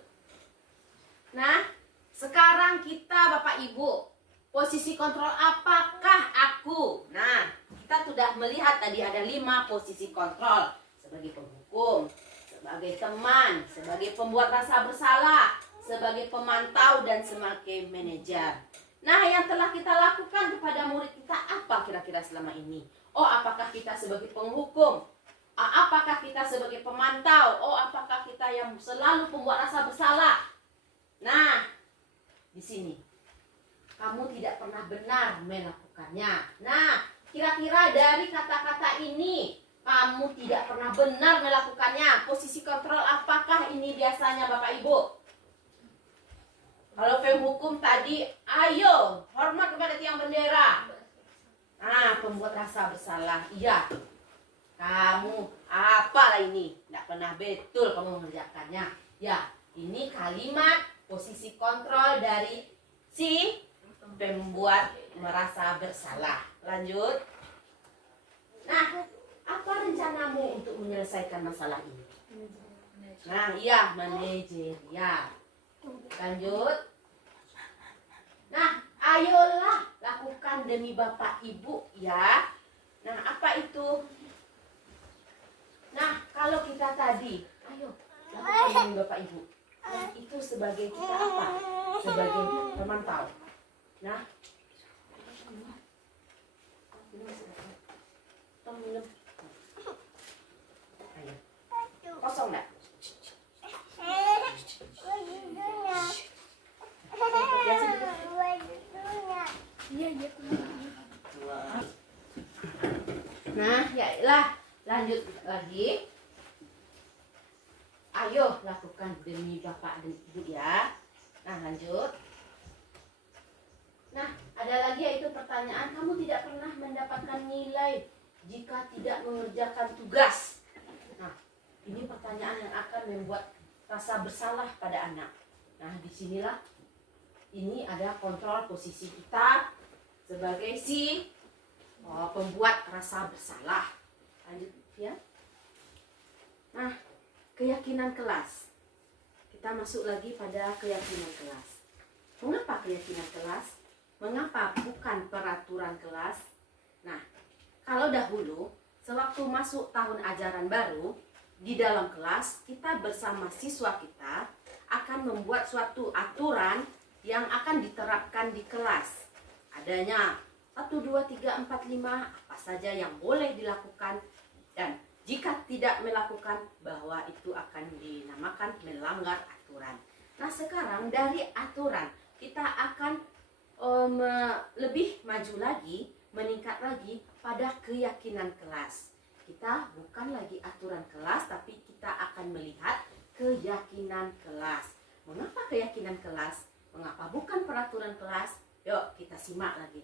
Nah, sekarang kita Bapak Ibu, posisi kontrol apakah aku? Nah, kita sudah melihat tadi ada 5 posisi kontrol. Sebagai penghukum, sebagai teman, sebagai pembuat rasa bersalah, sebagai pemantau, dan sebagai manajer. Nah, yang telah kita lakukan kepada murid kita apa kira-kira selama ini? Oh, apakah kita sebagai penghukum? Apakah kita sebagai pemantau? Oh, apakah kita yang selalu pembuat rasa bersalah? Nah, di sini kamu tidak pernah benar melakukannya. Nah, kira-kira dari kata-kata ini kamu tidak pernah benar melakukannya. Posisi kontrol apakah ini biasanya Bapak Ibu? Kalau penghukum tadi, ayo hormat kepada tiang bendera. Nah, pembuat rasa bersalah, iya. Kamu apalah ini? Tidak pernah betul kamu mengerjakannya. Ya, ini kalimat posisi kontrol dari si pembuat merasa bersalah. Lanjut. Nah, apa rencanamu untuk menyelesaikan masalah ini? Nah, iya, manajerial. Lanjut. Nah, ayolah lakukan demi Bapak Ibu ya. Nah, apa itu? Nah, kalau kita tadi, ayo lakukan demi Bapak Ibu. Nah, itu sebagai kita apa? Sebagai pemantau. Nah, minum. Ayo. Kosong enggak? Nah, yalah, lanjut lagi. Ayo lakukan demi Bapak dan Ibu ya. Nah, lanjut. Nah, ada lagi yaitu pertanyaan, kamu tidak pernah mendapatkan nilai jika tidak mengerjakan tugas. Nah, ini pertanyaan yang akan membuat rasa bersalah pada anak. Nah, disinilah ini ada kontrol posisi kita sebagai si pembuat rasa bersalah. Lanjut ya. Nah, keyakinan kelas. Kita masuk lagi pada keyakinan kelas. Mengapa keyakinan kelas? Mengapa bukan peraturan kelas? Nah, kalau dahulu sewaktu masuk tahun ajaran baru, di dalam kelas kita bersama siswa kita akan membuat suatu aturan yang akan diterapkan di kelas. Adanya 1, 2, 3, 4, 5 apa saja yang boleh dilakukan, dan jika tidak melakukan bahwa itu akan dinamakan melanggar aturan. Nah, sekarang dari aturan kita akan lebih maju lagi, meningkat lagi pada keyakinan kelas. Kita bukan lagi aturan kelas, tapi kita akan melihat keyakinan kelas. Mengapa keyakinan kelas? Mengapa bukan peraturan kelas? Yuk kita simak lagi.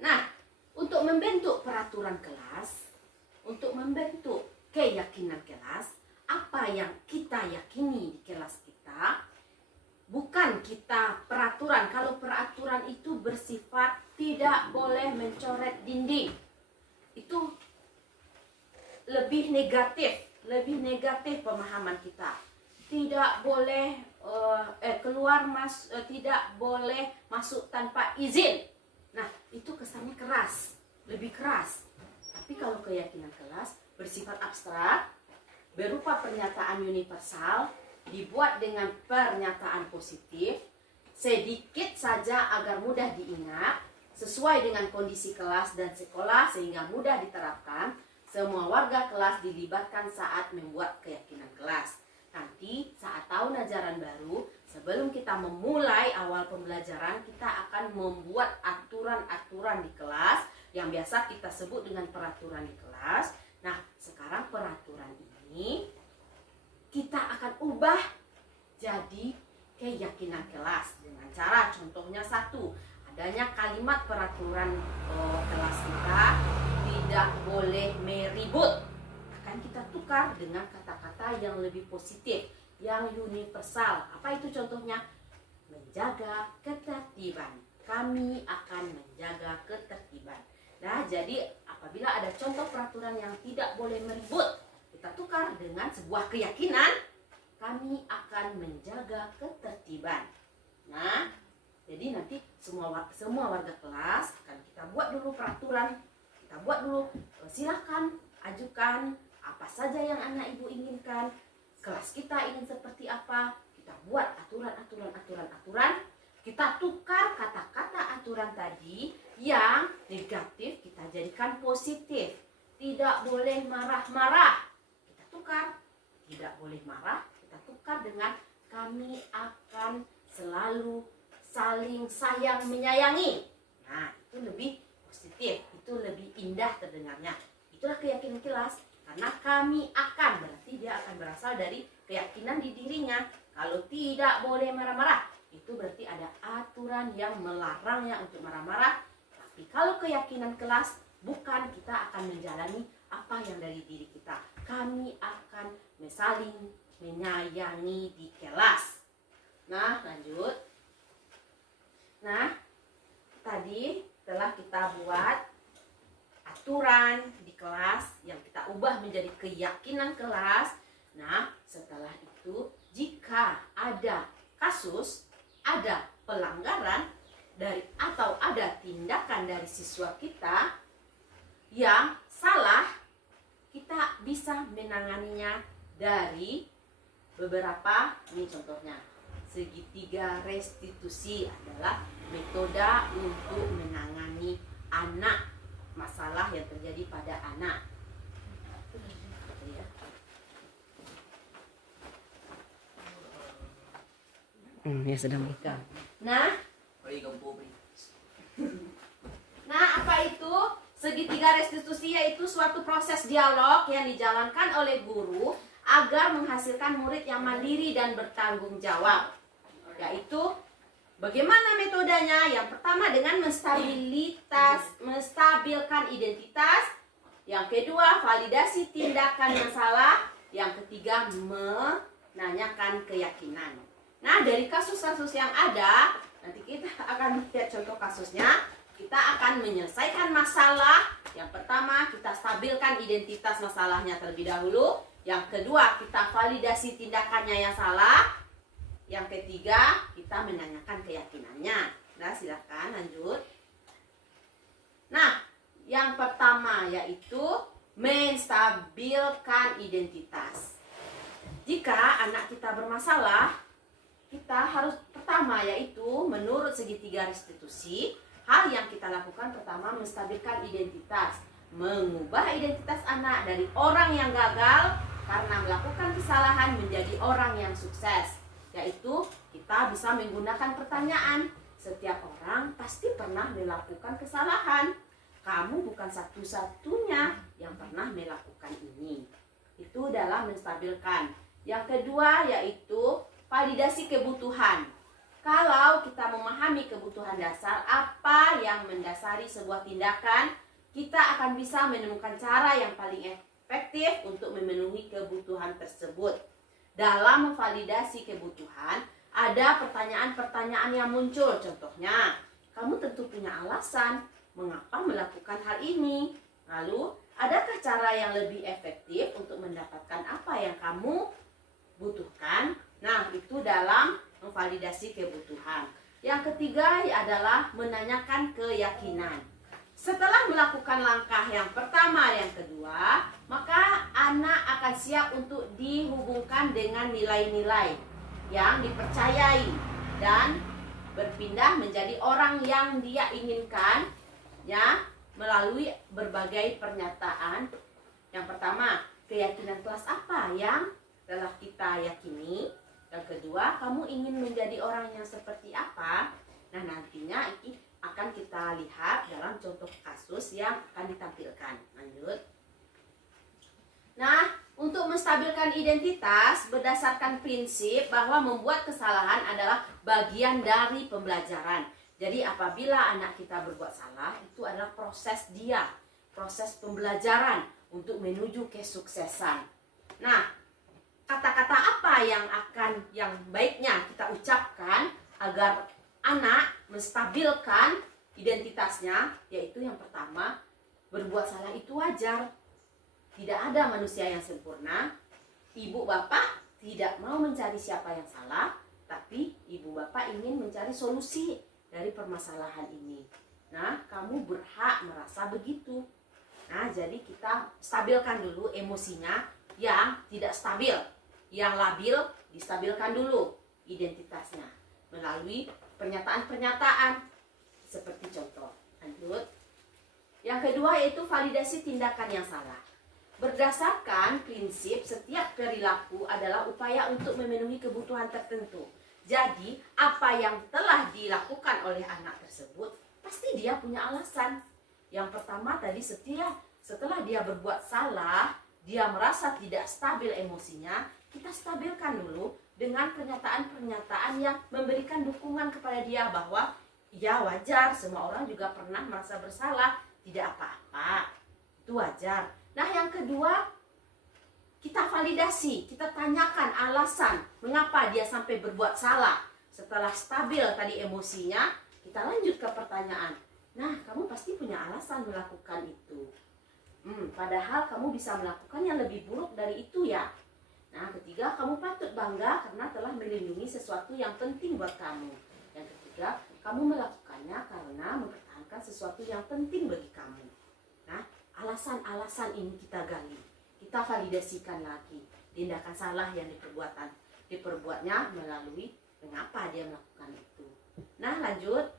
Nah, untuk membentuk peraturan kelas, untuk membentuk keyakinan kelas, apa yang kita yakini di kelas kita, bukan kita peraturan. Kalau peraturan itu bersifat tidak boleh mencoret dinding, itu lebih negatif pemahaman kita. Tidak boleh tidak boleh masuk tanpa izin. Nah, itu kesannya keras, lebih keras. Tapi kalau keyakinan kelas bersifat abstrak, berupa pernyataan universal, dibuat dengan pernyataan positif, sedikit saja agar mudah diingat, sesuai dengan kondisi kelas dan sekolah sehingga mudah diterapkan. Semua warga kelas dilibatkan saat membuat keyakinan kelas. Nanti saat tahun ajaran baru, sebelum kita memulai awal pembelajaran, kita akan membuat aturan-aturan di kelas yang biasa kita sebut dengan peraturan di kelas. Nah, sekarang peraturan ini kita akan ubah jadi keyakinan kelas dengan cara, contohnya satu, adanya kalimat peraturan kelas kita, tidak boleh meribut. Akan kita tukar dengan kata-kata yang lebih positif, yang universal. Apa itu contohnya? Menjaga ketertiban. Kami akan menjaga ketertiban. Nah, jadi apabila ada contoh peraturan yang tidak boleh meribut, kita tukar dengan sebuah keyakinan, kami akan menjaga ketertiban. Nah, jadi nanti semua warga kelas akan kita buat dulu peraturan, kita buat dulu, silahkan ajukan apa saja yang anak ibu inginkan, kelas kita ingin seperti apa, kita buat aturan, kita tukar kata-kata aturan tadi yang negatif kita jadikan positif. Tidak boleh marah-marah, kita tukar, tidak boleh marah, kita tukar dengan kami akan selalu saling sayang menyayangi. Nah, itu lebih positif, itu lebih indah terdengarnya. Itulah keyakinan kelas. Karena kami akan, berarti dia akan berasal dari keyakinan di dirinya. Kalau tidak boleh marah-marah, itu berarti ada aturan yang melarangnya untuk marah-marah. Tapi kalau keyakinan kelas, bukan, kita akan menjalani apa yang dari diri kita. Kami akan saling menyayangi di kelas. Nah, lanjut. Nah, tadi telah kita buat aturan di kelas yang kita ubah menjadi keyakinan kelas. Nah, setelah itu jika ada kasus, ada pelanggaran atau ada tindakan dari siswa kita yang salah, kita bisa menanganinya dari beberapa, ini contohnya. Segitiga restitusi adalah metode untuk menangani anak, masalah yang terjadi pada anak. Ya sedang nikah. Nah, apa itu segitiga restitusi? Yaitu suatu proses dialog yang dijalankan oleh guru agar menghasilkan murid yang mandiri dan bertanggung jawab. Yaitu bagaimana metodenya? Yang pertama dengan menstabilkan identitas. Yang kedua, validasi tindakan yang salah. Yang ketiga, menanyakan keyakinan. Nah, dari kasus-kasus yang ada, nanti kita akan lihat contoh kasusnya. Kita akan menyelesaikan masalah. Yang pertama, kita stabilkan identitas masalahnya terlebih dahulu. Yang kedua, kita validasi tindakannya yang salah. Yang ketiga, kita menanyakan keyakinannya. Nah, silakan lanjut. Nah, yang pertama yaitu menstabilkan identitas. Jika anak kita bermasalah, kita harus pertama yaitu menurut segitiga restitusi, hal yang kita lakukan pertama menstabilkan identitas. Mengubah identitas anak dari orang yang gagal karena melakukan kesalahan menjadi orang yang sukses. Yaitu kita bisa menggunakan pertanyaan. Setiap orang pasti pernah melakukan kesalahan. Kamu bukan satu-satunya yang pernah melakukan ini. Itu dalam menstabilkan. Yang kedua yaitu validasi kebutuhan. Kalau kita memahami kebutuhan dasar, apa yang mendasari sebuah tindakan, kita akan bisa menemukan cara yang paling efektif untuk memenuhi kebutuhan tersebut. Dalam memvalidasi kebutuhan, ada pertanyaan-pertanyaan yang muncul. Contohnya, kamu tentu punya alasan mengapa melakukan hal ini. Lalu, adakah cara yang lebih efektif untuk mendapatkan apa yang kamu butuhkan? Nah, itu dalam memvalidasi kebutuhan. Yang ketiga adalah menanyakan keyakinan. Setelah melakukan langkah yang pertama, yang kedua, maka anak akan siap untuk dihubungkan dengan nilai-nilai yang dipercayai dan berpindah menjadi orang yang dia inginkan, ya, melalui berbagai pernyataan. Yang pertama, keyakinan kelas apa yang telah kita yakini. Yang kedua, kamu ingin menjadi orang yang seperti apa. Nah, nantinya ini akan kita lihat dalam contoh kasus yang akan ditampilkan. Lanjut. Nah, untuk menstabilkan identitas berdasarkan prinsip bahwa membuat kesalahan adalah bagian dari pembelajaran. Jadi apabila anak kita berbuat salah, itu adalah proses dia, proses pembelajaran untuk menuju kesuksesan. Nah, kata-kata apa yang baiknya kita ucapkan agar anak menstabilkan identitasnya, yaitu yang pertama, berbuat salah itu wajar. Tidak ada manusia yang sempurna. Ibu bapak tidak mau mencari siapa yang salah, tapi ibu bapak ingin mencari solusi dari permasalahan ini. Nah, kamu berhak merasa begitu. Nah, jadi kita stabilkan dulu emosinya yang tidak stabil. Yang labil distabilkan dulu identitasnya melalui pernyataan-pernyataan seperti contoh. Lanjut. Yang kedua yaitu validasi tindakan yang salah. Berdasarkan prinsip setiap perilaku adalah upaya untuk memenuhi kebutuhan tertentu. Jadi apa yang telah dilakukan oleh anak tersebut pasti dia punya alasan. Yang pertama tadi setelah dia berbuat salah, dia merasa tidak stabil emosinya, kita stabilkan dulu dengan pernyataan-pernyataan yang memberikan dukungan kepada dia bahwa ya wajar, semua orang juga pernah merasa bersalah, tidak apa-apa, itu wajar. Nah, yang kedua, kita validasi, kita tanyakan alasan mengapa dia sampai berbuat salah. Setelah stabil tadi emosinya, kita lanjut ke pertanyaan. Nah, kamu pasti punya alasan melakukan itu. Padahal kamu bisa melakukan yang lebih buruk dari itu ya. Nah, ketiga, kamu patut bangga karena telah melindungi sesuatu yang penting buat kamu. Yang ketiga, kamu melakukannya karena mempertahankan sesuatu yang penting bagi kamu. Nah, alasan-alasan ini kita gali, kita validasikan lagi tindakan salah yang diperbuatnya melalui mengapa dia melakukan itu. Nah, lanjut.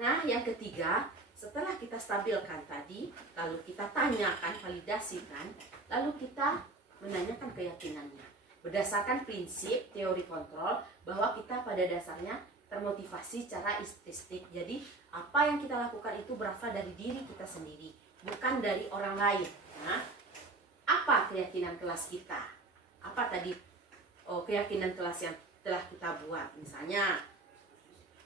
Nah, yang ketiga, setelah kita stabilkan tadi, lalu kita tanyakan, validasikan, lalu kita menanyakan keyakinannya. Berdasarkan prinsip teori kontrol bahwa kita pada dasarnya termotivasi secara intrinsik. Jadi apa yang kita lakukan itu berasal dari diri kita sendiri, bukan dari orang lain. Nah, apa keyakinan kelas kita? Apa tadi keyakinan kelas yang telah kita buat? Misalnya,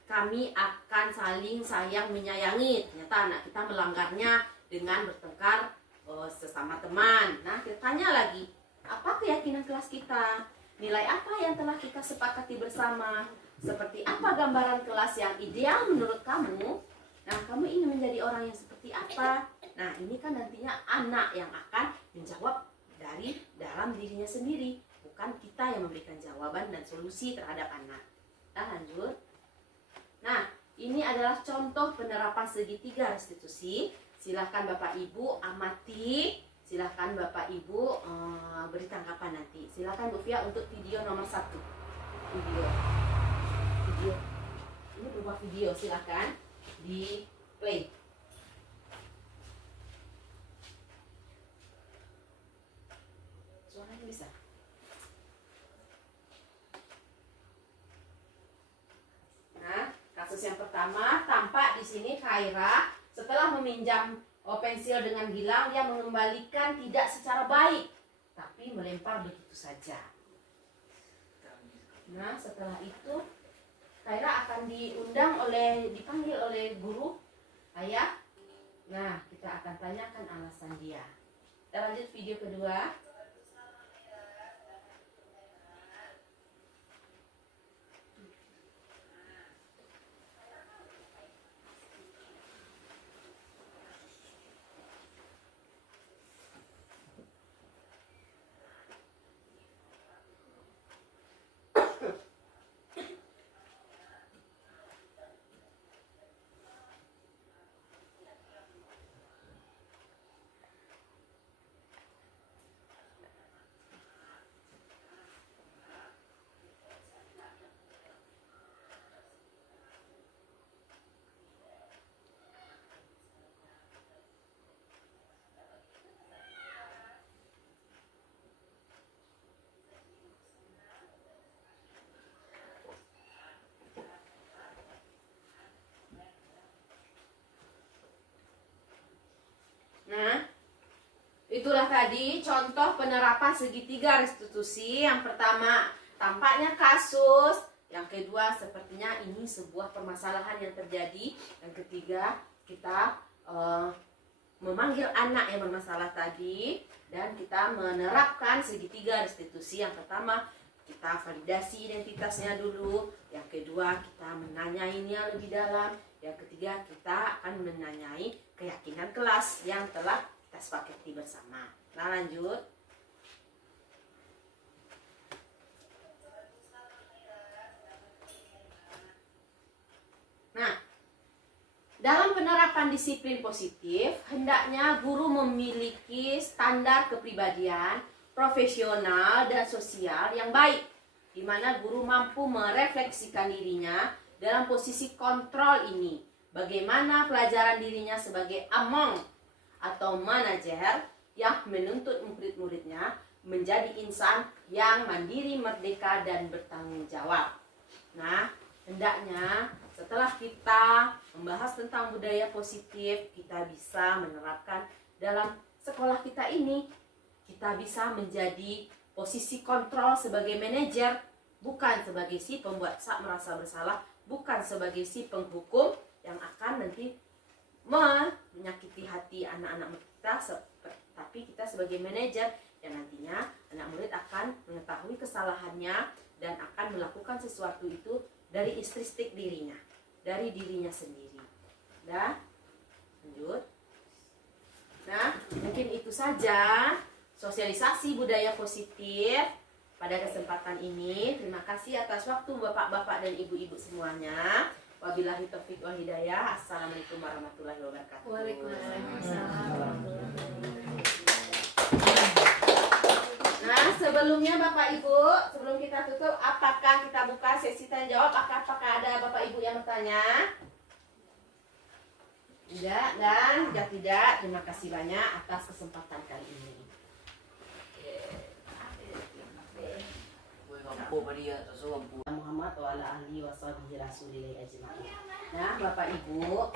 kami akan saling sayang menyayangi. Ternyata anak kita melanggarnya dengan bertengkar sesama teman. Nah, kita tanya lagi, apa keyakinan kelas kita? Nilai apa yang telah kita sepakati bersama? Seperti apa gambaran kelas yang ideal menurut kamu? Nah, kamu ingin menjadi orang yang seperti apa? Nah, ini kan nantinya anak yang akan menjawab dari dalam dirinya sendiri, bukan kita yang memberikan jawaban dan solusi terhadap anak. Nah, lanjut. Nah, ini adalah contoh penerapan segitiga restitusi. Silahkan Bapak Ibu amati, silahkan Bapak Ibu beri tanggapan nanti. Silahkan Bu Fia untuk video nomor 1. Video. Ini berupa video, silahkan di play. Suaranya bisa. Nah, kasus yang pertama, tampak di sini Khaira setelah meminjam pensil dengan Gilang, dia mengembalikan tidak secara baik, tapi melempar begitu saja. Nah, setelah itu Khaira akan dipanggil oleh guru. Ayah, Nah, kita akan tanyakan alasan dia. Kita lanjut video kedua. Nah, itulah tadi contoh penerapan segitiga restitusi. Yang pertama, tampaknya kasus. Yang kedua, sepertinya ini sebuah permasalahan yang terjadi. Yang ketiga, kita memanggil anak yang bermasalah tadi. Dan kita menerapkan segitiga restitusi. Yang pertama, kita validasi identitasnya dulu. Yang kedua, kita menanyainya lebih dalam. Yang ketiga, kita akan menanyai keyakinan kelas yang telah kita sepakati bersama. Nah, lanjut. Nah, dalam penerapan disiplin positif, hendaknya guru memiliki standar kepribadian, profesional, dan sosial yang baik, di mana guru mampu merefleksikan dirinya dalam posisi kontrol ini. Bagaimana pelajaran dirinya sebagai among atau manajer yang menuntut murid-muridnya menjadi insan yang mandiri, merdeka, dan bertanggung jawab. Nah, hendaknya setelah kita membahas tentang budaya positif, kita bisa menerapkan dalam sekolah kita ini. Kita bisa menjadi posisi kontrol sebagai manajer, bukan sebagai si pembuat merasa bersalah, bukan sebagai si penghukum yang akan nanti menyakiti hati anak-anak kita, tapi kita sebagai manajer yang nantinya anak murid akan mengetahui kesalahannya dan akan melakukan sesuatu itu dari istristik dirinya, dari dirinya sendiri. Dah, lanjut. Nah, mungkin itu saja sosialisasi budaya positif pada kesempatan ini. Terima kasih atas waktu bapak-bapak dan ibu-ibu semuanya. Wabillahi taufiq wal hidayah. Assalamualaikum warahmatullahi wabarakatuh. Waalaikumsalam. Nah, sebelumnya Bapak Ibu, sebelum kita tutup, apakah kita buka sesi tanya jawab? Apakah ada Bapak Ibu yang bertanya? Tidak, dan jika tidak, terima kasih banyak atas kesempatan kali ini. Muhammad wa ala alihi wa sahbihi rasulillahi ajma'in. Nah, Bapak Ibu,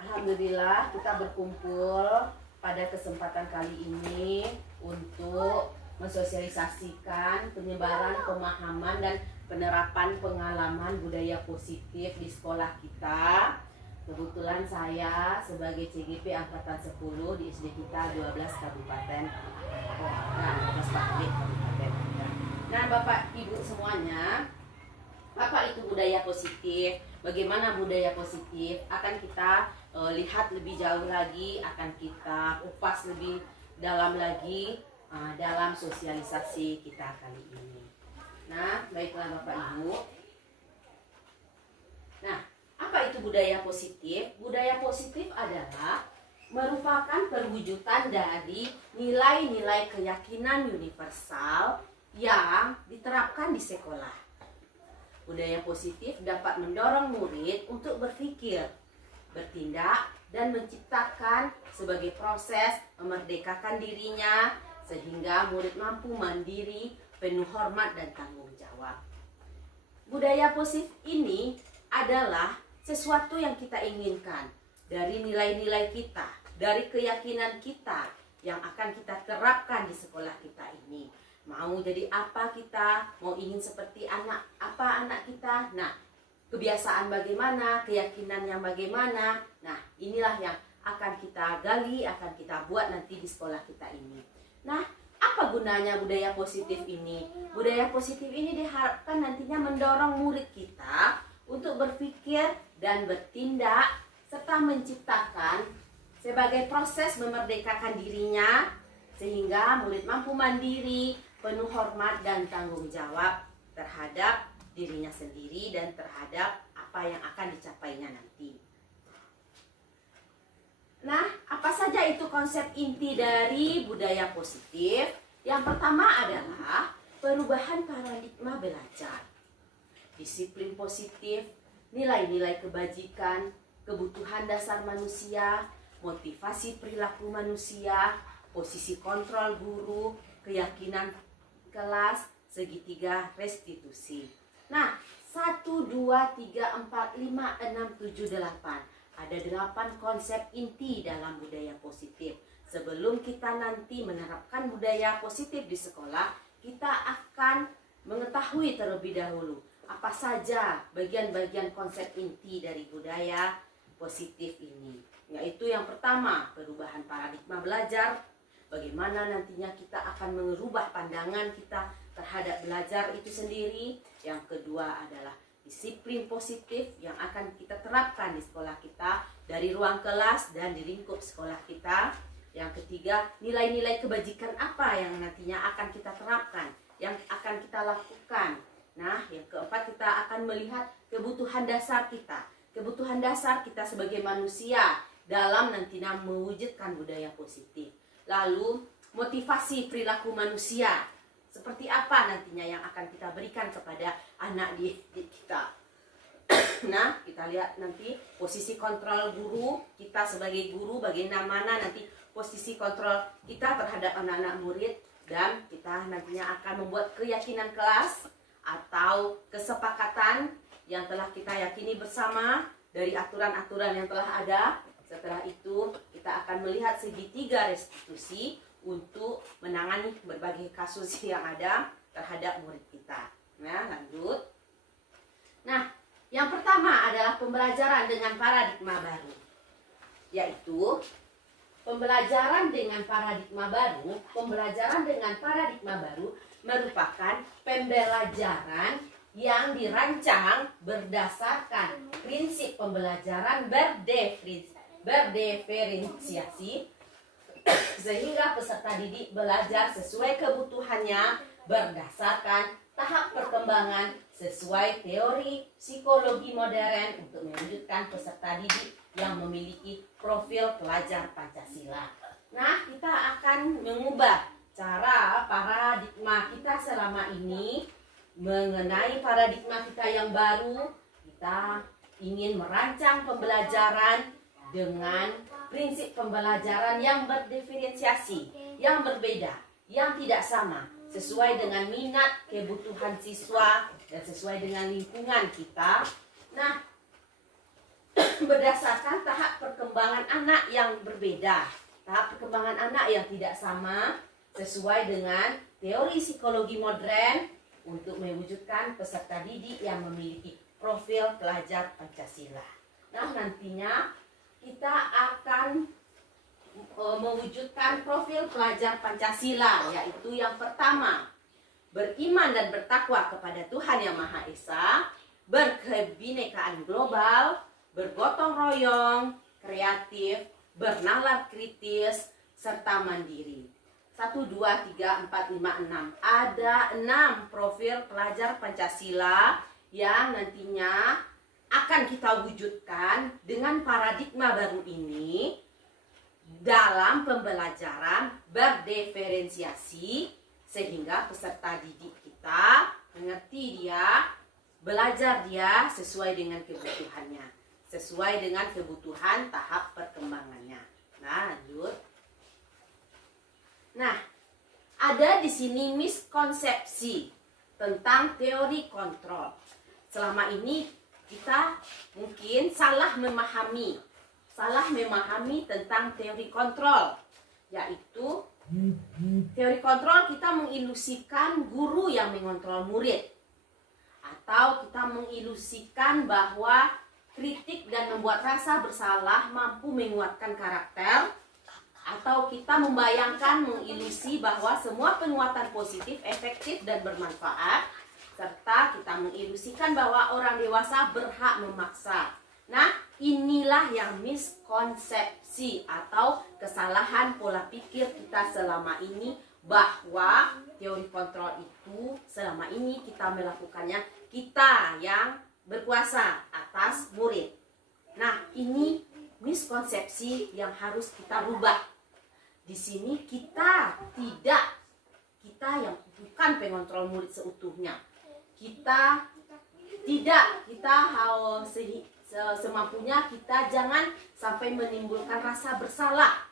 alhamdulillah kita berkumpul pada kesempatan kali ini untuk mensosialisasikan penyebaran pemahaman dan penerapan pengalaman budaya positif di sekolah kita. Kebetulan saya sebagai CGP Angkatan 10 di SD kita 12 Kabupaten Kabupaten. Nah, Bapak Ibu semuanya, apa itu budaya positif? Bagaimana budaya positif? Akan kita lihat lebih jauh lagi, akan kita kupas lebih dalam lagi dalam sosialisasi kita kali ini. Nah, baiklah Bapak Ibu. Nah, apa itu budaya positif? Budaya positif adalah merupakan perwujudan dari nilai-nilai keyakinan universal yang diterapkan di sekolah. Budaya positif dapat mendorong murid untuk berpikir, bertindak, dan menciptakan sebagai proses memerdekakan dirinya sehingga murid mampu mandiri, penuh hormat dan tanggung jawab. Budaya positif ini adalah sesuatu yang kita inginkan dari nilai-nilai kita, dari keyakinan kita yang akan kita terapkan di sekolah kita ini. Mau jadi apa kita, mau ingin seperti anak kita. Nah, kebiasaan bagaimana, keyakinan yang bagaimana. Nah, inilah yang akan kita gali, akan kita buat nanti di sekolah kita ini. Nah, apa gunanya budaya positif ini? Budaya positif ini diharapkan nantinya mendorong murid kita untuk berpikir dan bertindak serta menciptakan sebagai proses memerdekakan dirinya sehingga murid mampu mandiri, penuh hormat dan tanggung jawab terhadap dirinya sendiri dan terhadap apa yang akan dicapainya nanti. Nah, apa saja itu konsep inti dari budaya positif? Yang pertama adalah perubahan paradigma belajar. Disiplin positif, nilai-nilai kebajikan, kebutuhan dasar manusia, motivasi perilaku manusia, posisi kontrol guru, keyakinan kelas, segitiga restitusi. Nah, 1, 2, 3, 4, 5, 6, 7, 8. Ada 8 konsep inti dalam budaya positif. Sebelum kita nanti menerapkan budaya positif di sekolah, kita akan mengetahui terlebih dahulu apa saja bagian-bagian konsep inti dari budaya positif ini. Yaitu yang pertama, perubahan paradigma belajar. Bagaimana nantinya kita akan mengubah pandangan kita terhadap belajar itu sendiri. Yang kedua adalah disiplin positif yang akan kita terapkan di sekolah kita, dari ruang kelas dan di lingkup sekolah kita. Yang ketiga, nilai-nilai kebajikan apa yang nantinya akan kita terapkan, yang akan kita lakukan. Nah, yang keempat, kita akan melihat kebutuhan dasar kita. Kebutuhan dasar kita sebagai manusia dalam nantinya mewujudkan budaya positif. Lalu, motivasi perilaku manusia. Seperti apa nantinya yang akan kita berikan kepada anak didik kita. Nah, kita lihat nanti posisi kontrol guru, kita sebagai guru bagaimana nanti posisi kontrol kita terhadap anak-anak murid. Dan kita nantinya akan membuat keyakinan kelas atau kesepakatan yang telah kita yakini bersama dari aturan-aturan yang telah ada. Setelah itu kita akan melihat segitiga restitusi untuk menangani berbagai kasus yang ada terhadap murid kita. Nah, lanjut. Nah, yang pertama adalah pembelajaran dengan paradigma baru. Yaitu pembelajaran dengan paradigma baru. Pembelajaran dengan paradigma baru merupakan pembelajaran yang dirancang berdasarkan prinsip pembelajaran berdiferensiasi, sehingga peserta didik belajar sesuai kebutuhannya berdasarkan tahap perkembangan sesuai teori psikologi modern untuk mewujudkan peserta didik yang memiliki profil pelajar Pancasila. Nah, kita akan mengubah cara paradigma kita selama ini mengenai paradigma kita yang baru. Kita ingin merancang pembelajaran dengan prinsip pembelajaran yang berdiferensiasi, yang berbeda, yang tidak sama, sesuai dengan minat, kebutuhan siswa, dan sesuai dengan lingkungan kita. Nah, berdasarkan tahap perkembangan anak yang berbeda, tahap perkembangan anak yang tidak sama, sesuai dengan teori psikologi modern untuk mewujudkan peserta didik yang memiliki profil pelajar Pancasila. Nah, nantinya kita akan mewujudkan profil pelajar Pancasila, yaitu yang pertama, beriman dan bertakwa kepada Tuhan Yang Maha Esa, berkebinekaan global, bergotong royong, kreatif, bernalar kritis, serta mandiri. 1, 2, 3, 4, 5, 6. Ada 6 profil pelajar Pancasila yang nantinya akan kita wujudkan dengan paradigma baru ini dalam pembelajaran berdiferensiasi, sehingga peserta didik kita mengerti dia, belajar dia sesuai dengan kebutuhannya, sesuai dengan kebutuhan tahap perkembangannya. Nah, lanjut. Nah, ada di sini miskonsepsi tentang teori kontrol. Selama ini kita mungkin salah memahami tentang teori kontrol, yaitu teori kontrol kita mengilusikan guru yang mengontrol murid, atau kita mengilusikan bahwa kritik dan membuat rasa bersalah mampu menguatkan karakter, atau kita membayangkan, mengilusi bahwa semua penguatan positif, efektif, dan bermanfaat, serta kita mengilusikan bahwa orang dewasa berhak memaksa. Nah, inilah yang miskonsepsi atau kesalahan pola pikir kita selama ini, bahwa teori kontrol itu selama ini kita melakukannya, kita yang berkuasa atas murid. Nah, ini miskonsepsi yang harus kita rubah. Di sini kita yang bukan pengontrol murid seutuhnya. Kita harus semampunya kita jangan sampai menimbulkan rasa bersalah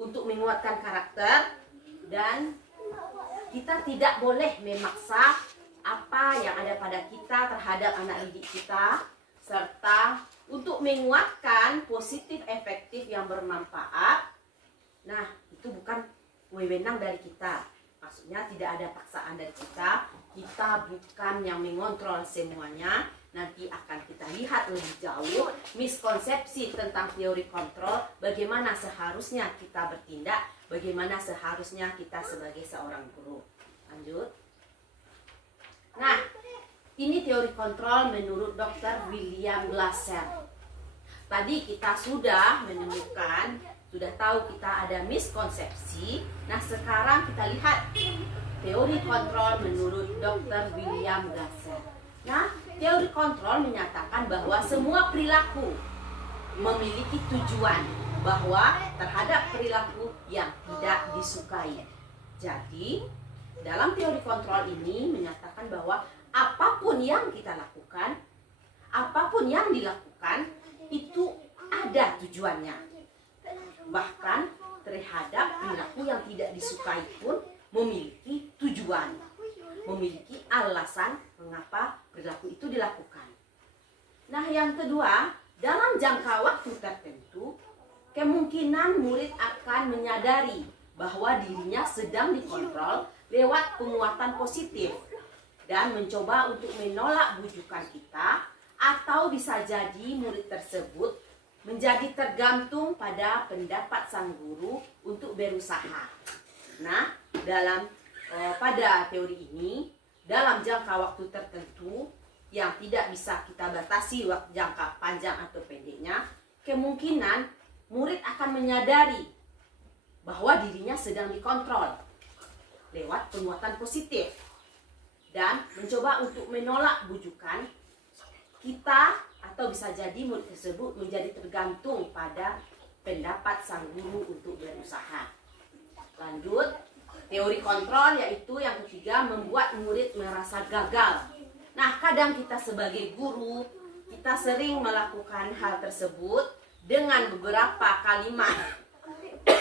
untuk menguatkan karakter, dan kita tidak boleh memaksa apa yang ada pada kita terhadap anak didik kita, serta untuk menguatkan positif efektif yang bermanfaat. Nah, itu bukan wewenang dari kita. Maksudnya tidak ada paksaan dari kita. Kita bukan yang mengontrol semuanya. Nanti akan kita lihat lebih jauh miskonsepsi tentang teori kontrol, bagaimana seharusnya kita bertindak, bagaimana seharusnya kita sebagai seorang guru. Lanjut. Nah, ini teori kontrol menurut Dr. William Glasser. Tadi kita sudah menemukan, sudah tahu kita ada miskonsepsi. Nah, sekarang kita lihat teori kontrol menurut Dr. William Glasser. Nah, teori kontrol menyatakan bahwa semua perilaku memiliki tujuan, bahwa terhadap perilaku yang tidak disukai. Jadi, dalam teori kontrol ini menyatakan bahwa apapun yang kita lakukan, apapun yang dilakukan, itu ada tujuannya. Bahkan terhadap perilaku yang tidak disukai pun memiliki tujuan, memiliki alasan mengapa perilaku itu dilakukan. Nah, yang kedua, dalam jangka waktu tertentu, kemungkinan murid akan menyadari bahwa dirinya sedang dikontrol lewat penguatan positif dan mencoba untuk menolak bujukan kita, atau bisa jadi murid tersebut menjadi tergantung pada pendapat sang guru untuk berusaha. Nah, pada teori ini, dalam jangka waktu tertentu yang tidak bisa kita batasi waktu jangka panjang atau pendeknya, kemungkinan murid akan menyadari bahwa dirinya sedang dikontrol lewat penguatan positif dan mencoba untuk menolak bujukan kita, atau bisa jadi murid tersebut menjadi tergantung pada pendapat sang guru untuk berusaha. Lanjut, teori kontrol yaitu yang ketiga, membuat murid merasa gagal. Nah, kadang kita sebagai guru, kita sering melakukan hal tersebut dengan beberapa kalimat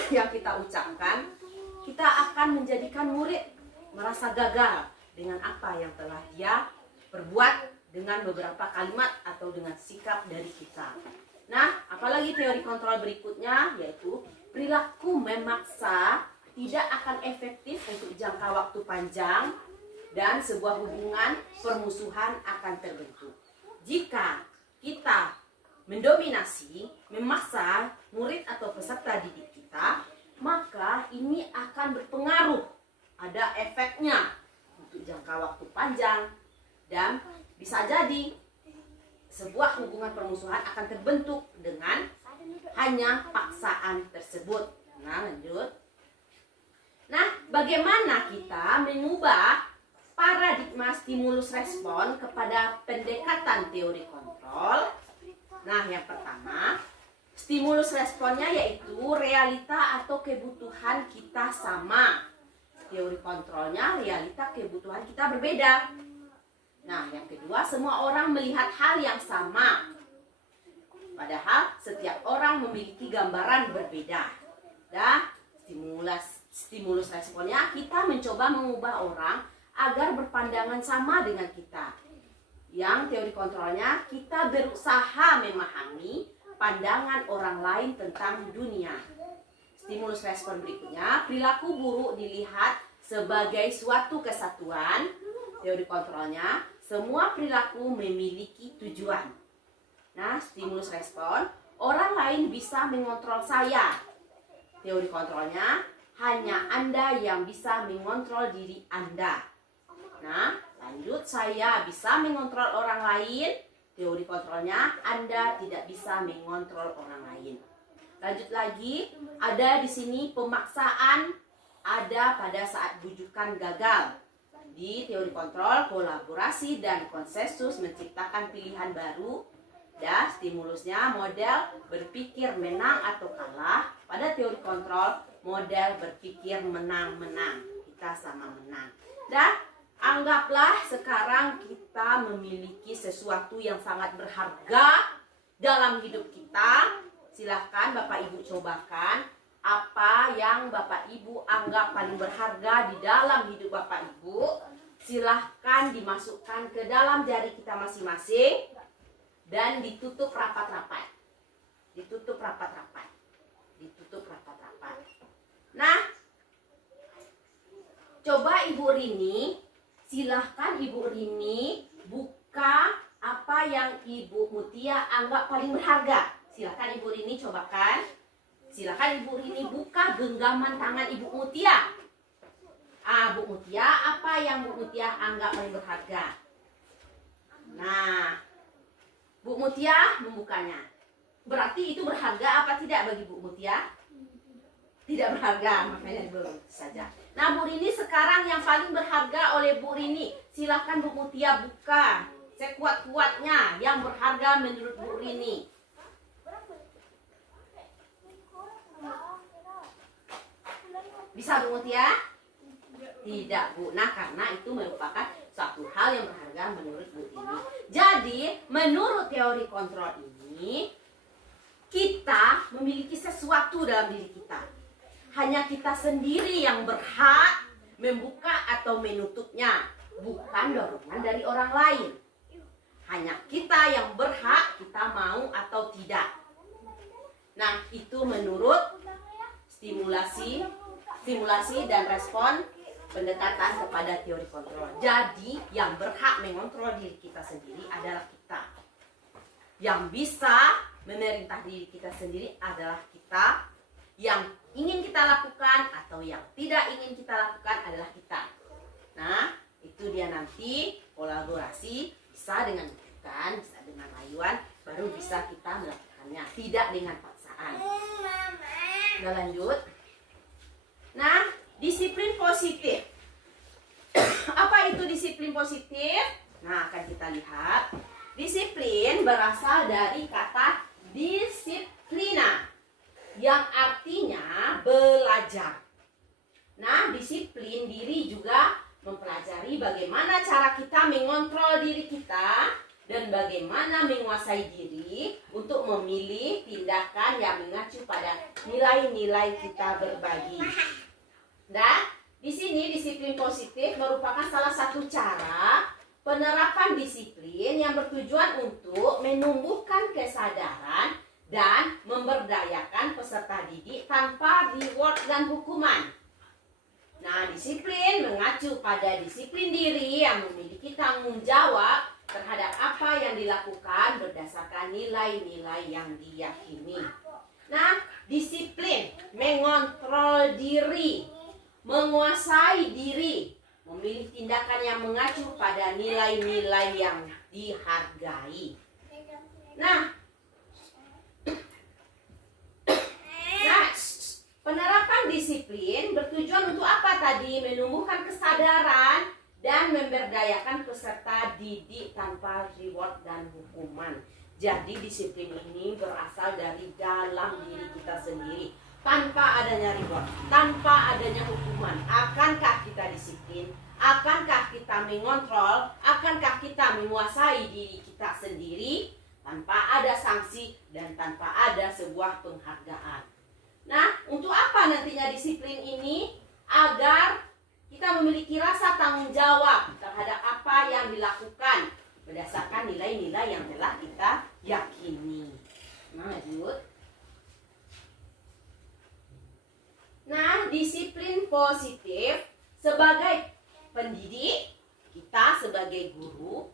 yang kita ucapkan, kita akan menjadikan murid merasa gagal dengan apa yang telah dia perbuat dengan beberapa kalimat atau dengan sikap dari kita. Nah, apalagi teori kontrol berikutnya, yaitu perilaku memaksa tidak akan efektif untuk jangka waktu panjang dan sebuah hubungan permusuhan akan terbentuk. Jika kita mendominasi, memaksa murid atau peserta didik kita, maka ini akan berpengaruh, ada efeknya untuk jangka waktu panjang, dan bisa jadi sebuah hubungan permusuhan akan terbentuk dengan hanya paksaan tersebut. Nah, lanjut. Nah, bagaimana kita mengubah paradigma stimulus respon kepada pendekatan teori kontrol? Nah, yang pertama, stimulus responnya yaitu realita atau kebutuhan kita sama. Teori kontrolnya realita kebutuhan kita berbeda. Nah, yang kedua, semua orang melihat hal yang sama. Padahal setiap orang memiliki gambaran berbeda. Nah, stimulus responnya kita mencoba mengubah orang agar berpandangan sama dengan kita. Yang teori kontrolnya, kita berusaha memahami pandangan orang lain tentang dunia. Stimulus respon berikutnya, perilaku buruk dilihat sebagai suatu kesatuan. Teori kontrolnya, semua perilaku memiliki tujuan. Nah, stimulus respon, orang lain bisa mengontrol saya. Teori kontrolnya, hanya Anda yang bisa mengontrol diri Anda. Nah, lanjut, saya bisa mengontrol orang lain. Teori kontrolnya, Anda tidak bisa mengontrol orang lain. Lanjut lagi, ada di sini pemaksaan ada pada saat bujukan gagal. Di teori kontrol, kolaborasi dan konsensus menciptakan pilihan baru. Dan stimulusnya model berpikir menang atau kalah. Pada teori kontrol, model berpikir menang-menang. Kita sama menang. Dan anggaplah sekarang kita memiliki sesuatu yang sangat berharga dalam hidup kita. Silahkan Bapak Ibu cobakan apa yang Bapak Ibu anggap paling berharga di dalam hidup Bapak Ibu. Silahkan dimasukkan ke dalam jari kita masing-masing. Dan ditutup rapat-rapat. Ditutup rapat-rapat. Ditutup rapat-rapat. Nah, coba Ibu Rini, silahkan Ibu Rini buka apa yang Ibu Mutia anggap paling berharga. Silahkan Ibu Rini cobakan. Silahkan Ibu Rini buka genggaman tangan Ibu Mutia. Bu Mutia, apa yang Bu Mutia anggap paling berharga? Nah, Bu Mutia membukanya. Berarti itu berharga apa tidak bagi Bu Mutia? Tidak berharga, makanya belum saja. Nah, Bu Rini sekarang yang paling berharga oleh Bu Rini. Silahkan Bu Mutia buka sekuat-kuatnya yang berharga menurut Bu Rini. Bisa Bu Mutia? Tidak Bu. Nah, karena itu merupakan satu hal yang berharga menurut Bu Rini. Jadi, menurut teori kontrol ini, kita memiliki sesuatu dalam diri kita. Hanya kita sendiri yang berhak membuka atau menutupnya, bukan dorongan dari orang lain. Hanya kita yang berhak, kita mau atau tidak. Nah, itu menurut stimulasi dan respon pendekatan kepada teori kontrol. Jadi, yang berhak mengontrol diri kita sendiri adalah kita. Yang bisa memerintah diri kita sendiri adalah kita. Yang ingin kita lakukan atau yang tidak ingin kita lakukan adalah kita. Nah, itu dia nanti kolaborasi bisa dengan bukan, bisa dengan rayuan, baru bisa kita melakukannya. Tidak dengan paksaan. Nah, lanjut. Nah, disiplin positif. Apa itu disiplin positif? Nah, akan kita lihat. Disiplin berasal dari kata disiplina, yang artinya belajar. Nah, disiplin diri juga mempelajari bagaimana cara kita mengontrol diri kita dan bagaimana menguasai diri untuk memilih tindakan yang mengacu pada nilai-nilai kita berbagi. Dan di sini disiplin positif merupakan salah satu cara penerapan disiplin yang bertujuan untuk menumbuhkan kesadaran dan memberdayakan peserta didik tanpa reward dan hukuman. Nah, disiplin mengacu pada disiplin diri yang memiliki tanggung jawab terhadap apa yang dilakukan berdasarkan nilai-nilai yang diyakini. Nah, disiplin mengontrol diri, menguasai diri, memilih tindakan yang mengacu pada nilai-nilai yang dihargai. Nah, penerapan disiplin bertujuan untuk apa tadi? Menumbuhkan kesadaran dan memberdayakan peserta didik tanpa reward dan hukuman. Jadi disiplin ini berasal dari dalam diri kita sendiri. Tanpa adanya reward, tanpa adanya hukuman. Akankah kita disiplin? Akankah kita mengontrol? Akankah kita menguasai diri kita sendiri tanpa ada sanksi dan tanpa ada sebuah penghargaan? Nah, untuk apa nantinya disiplin ini? Agar kita memiliki rasa tanggung jawab terhadap apa yang dilakukan berdasarkan nilai-nilai yang telah kita yakini. Lanjut. Nah, disiplin positif sebagai pendidik, kita sebagai guru,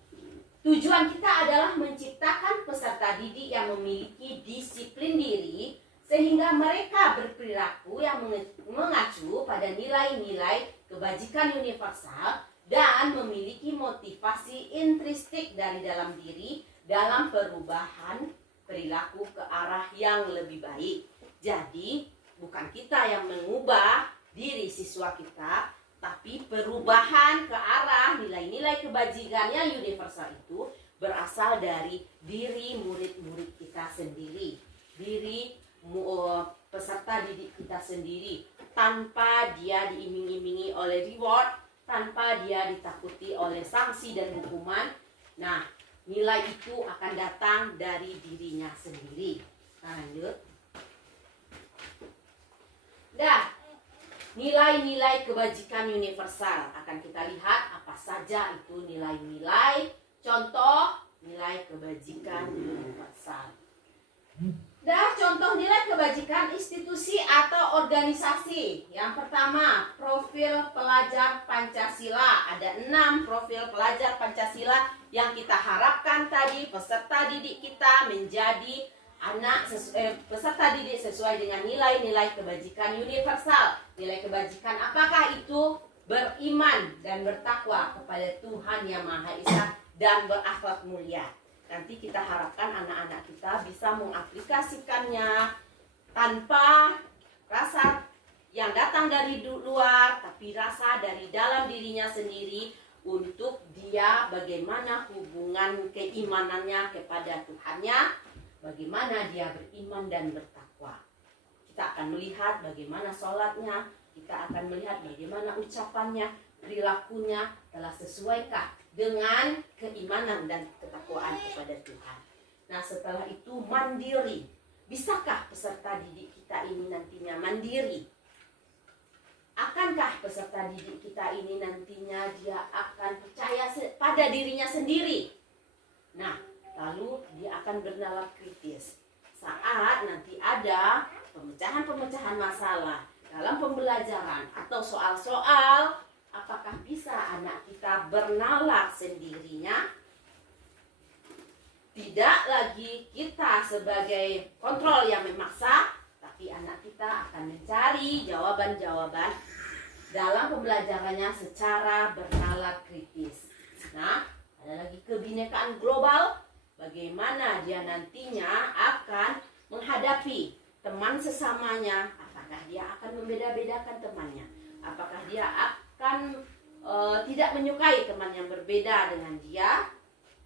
tujuan kita adalah menciptakan peserta peserta didik yang memiliki disiplin diri sehingga mereka berperilaku yang mengacu pada nilai-nilai kebajikan universal dan memiliki motivasi intrinsik dari dalam diri dalam perubahan perilaku ke arah yang lebih baik. Jadi, bukan kita yang mengubah diri siswa kita, tapi perubahan ke arah nilai-nilai kebajikan yang universal itu berasal dari diri murid-murid kita sendiri, diri peserta didik kita sendiri, tanpa dia diiming-imingi oleh reward, tanpa dia ditakuti oleh sanksi dan hukuman. Nah, nilai itu akan datang dari dirinya sendiri. Nah, lanjut. Nilai-nilai kebajikan universal akan kita lihat apa saja itu nilai-nilai. Contoh nilai kebajikan universal. Contoh nilai kebajikan institusi atau organisasi. Yang pertama, profil pelajar Pancasila. Ada 6 profil pelajar Pancasila yang kita harapkan tadi peserta didik kita menjadi peserta didik sesuai dengan nilai-nilai kebajikan universal. Nilai kebajikan apakah itu? Beriman dan bertakwa kepada Tuhan Yang Maha Esa dan berakhlak mulia. Nanti kita harapkan anak-anak kita bisa mengaplikasikannya tanpa rasa yang datang dari luar, tapi rasa dari dalam dirinya sendiri untuk dia bagaimana hubungan keimanannya kepada Tuhannya, bagaimana dia beriman dan bertakwa. Kita akan melihat bagaimana sholatnya, kita akan melihat bagaimana ucapannya, perilakunya telah sesuaikah dengan keimanan dan ketakwaan kepada Tuhan. Nah, setelah itu mandiri. Bisakah peserta didik kita ini nantinya mandiri? Akankah peserta didik kita ini nantinya dia akan percaya pada dirinya sendiri? Nah, lalu dia akan bernalar kritis. Saat nanti ada pemecahan-pemecahan masalah dalam pembelajaran atau soal-soal, apakah bisa anak kita bernalar sendirinya? Tidak lagi kita sebagai kontrol yang memaksa, tapi anak kita akan mencari jawaban-jawaban dalam pembelajarannya secara bernalar kritis. Nah, ada lagi kebinekaan global. Bagaimana dia nantinya akan menghadapi teman sesamanya? Apakah dia akan membeda-bedakan temannya? Apakah dia akan tidak menyukai teman yang berbeda dengan dia?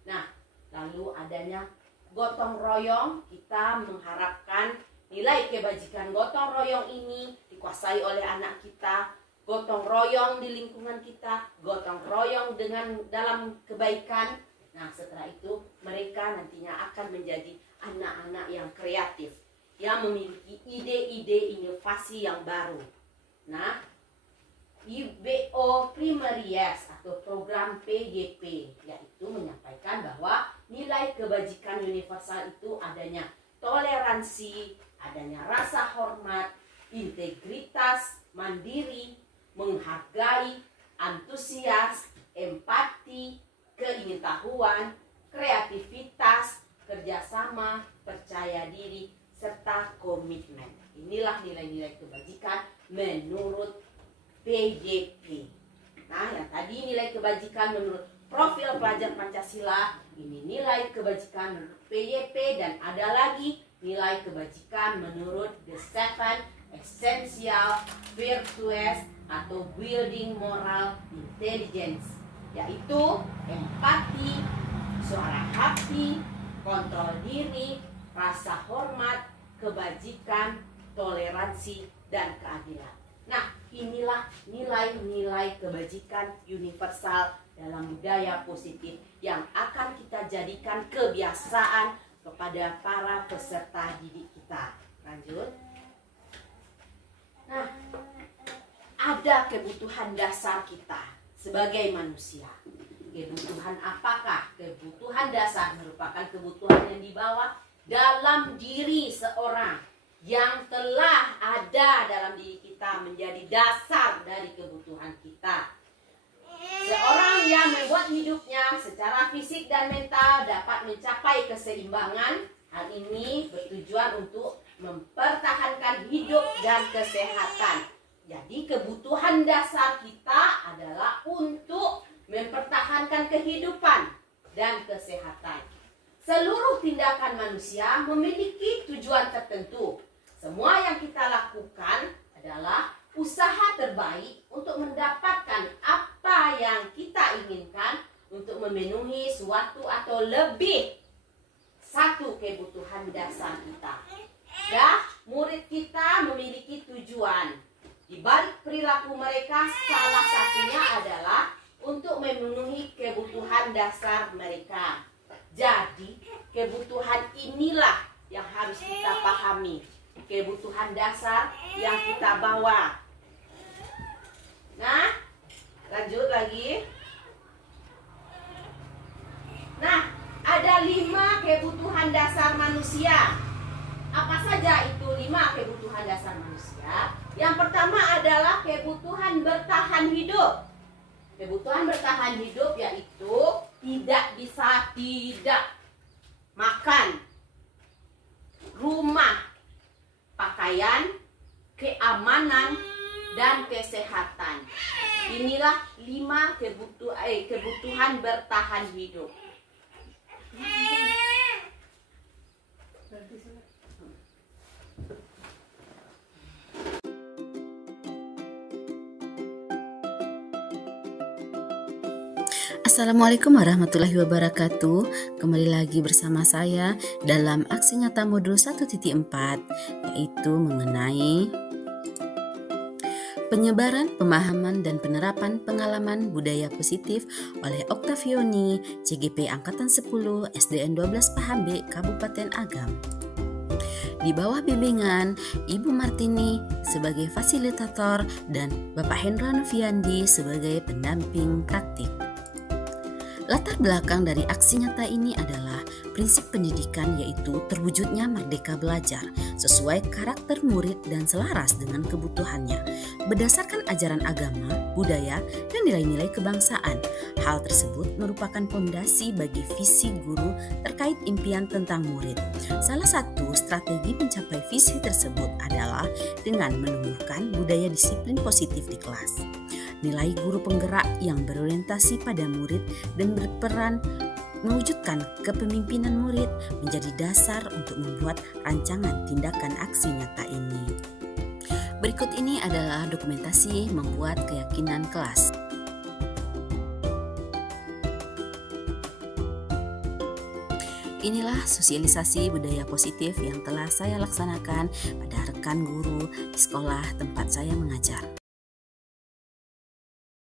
Nah, lalu adanya gotong royong. Kita mengharapkan nilai kebajikan gotong royong ini dikuasai oleh anak kita. Gotong royong di lingkungan kita, gotong royong dalam kebaikan. Nah, setelah itu mereka nantinya akan menjadi anak-anak yang kreatif, yang memiliki ide-ide inovasi yang baru. Nah, IBO Primaries atau program PGP yaitu menyampaikan bahwa nilai kebajikan universal itu adanya toleransi, adanya rasa hormat, integritas, mandiri, menghargai, antusias, empati, keingintahuan, kreativitas, kerjasama, percaya diri, serta komitmen. Inilah nilai-nilai kebajikan menurut PGP. Nah, yang tadi nilai kebajikan menurut profil pelajar Pancasila, ini nilai kebajikan menurut PGP, dan ada lagi nilai kebajikan menurut The Seven Essential Virtues atau Building Moral Intelligence, yaitu empati, suara hati, kontrol diri, rasa hormat, kebajikan, toleransi, dan keadilan. Nah, inilah nilai-nilai kebajikan universal dalam budaya positif yang akan kita jadikan kebiasaan kepada para peserta didik kita. Lanjut. Nah, ada kebutuhan dasar kita sebagai manusia. Kebutuhan apakah? Kebutuhan dasar merupakan kebutuhan yang dibawa dalam diri seorang, yang telah ada dalam diri kita, menjadi dasar dari kebutuhan kita. Seorang yang membuat hidupnya secara fisik dan mental dapat mencapai keseimbangan. Hal ini bertujuan untuk mempertahankan hidup dan kesehatan. Jadi kebutuhan dasar kita adalah untuk mempertahankan kehidupan dan kesehatan. Seluruh tindakan manusia memiliki tujuan tertentu. Semua yang kita lakukan adalah usaha terbaik untuk mendapatkan apa yang kita inginkan untuk memenuhi suatu atau lebih satu kebutuhan dasar kita. Murid kita memiliki tujuan. Di balik perilaku mereka, salah satunya adalah untuk memenuhi kebutuhan dasar mereka. Jadi, kebutuhan inilah yang harus kita pahami. Kebutuhan dasar yang kita bawa. Nah, lanjut lagi. Nah, ada 5 kebutuhan dasar manusia. Apa saja itu 5 kebutuhan dasar manusia? Yang pertama adalah kebutuhan bertahan hidup. Kebutuhan bertahan hidup yaitu tidak bisa tidak makan, rumah, pakaian, keamanan, dan kesehatan. Inilah 5 kebutuhan bertahan hidup. Assalamualaikum warahmatullahi wabarakatuh. Kembali lagi bersama saya dalam aksi nyata modul 1.4, yaitu mengenai penyebaran, pemahaman, dan penerapan pengalaman budaya positif oleh Oktavioni, CGP Angkatan 10, SDN 12 Pahambe, Kabupaten Agam. Di bawah bimbingan Ibu Martini sebagai fasilitator dan Bapak Hendra Noviandi sebagai pendamping praktik. Latar belakang dari aksi nyata ini adalah prinsip pendidikan, yaitu terwujudnya merdeka belajar sesuai karakter murid dan selaras dengan kebutuhannya berdasarkan ajaran agama, budaya, dan nilai-nilai kebangsaan. Hal tersebut merupakan fondasi bagi visi guru terkait impian tentang murid. Salah satu strategi mencapai visi tersebut adalah dengan menumbuhkan budaya disiplin positif di kelas. Nilai guru penggerak yang berorientasi pada murid dan berperan mewujudkan kepemimpinan murid menjadi dasar untuk membuat rancangan tindakan aksi nyata ini. Berikut ini adalah dokumentasi membuat keyakinan kelas. Inilah sosialisasi budaya positif yang telah saya laksanakan pada rekan guru di sekolah tempat saya mengajar.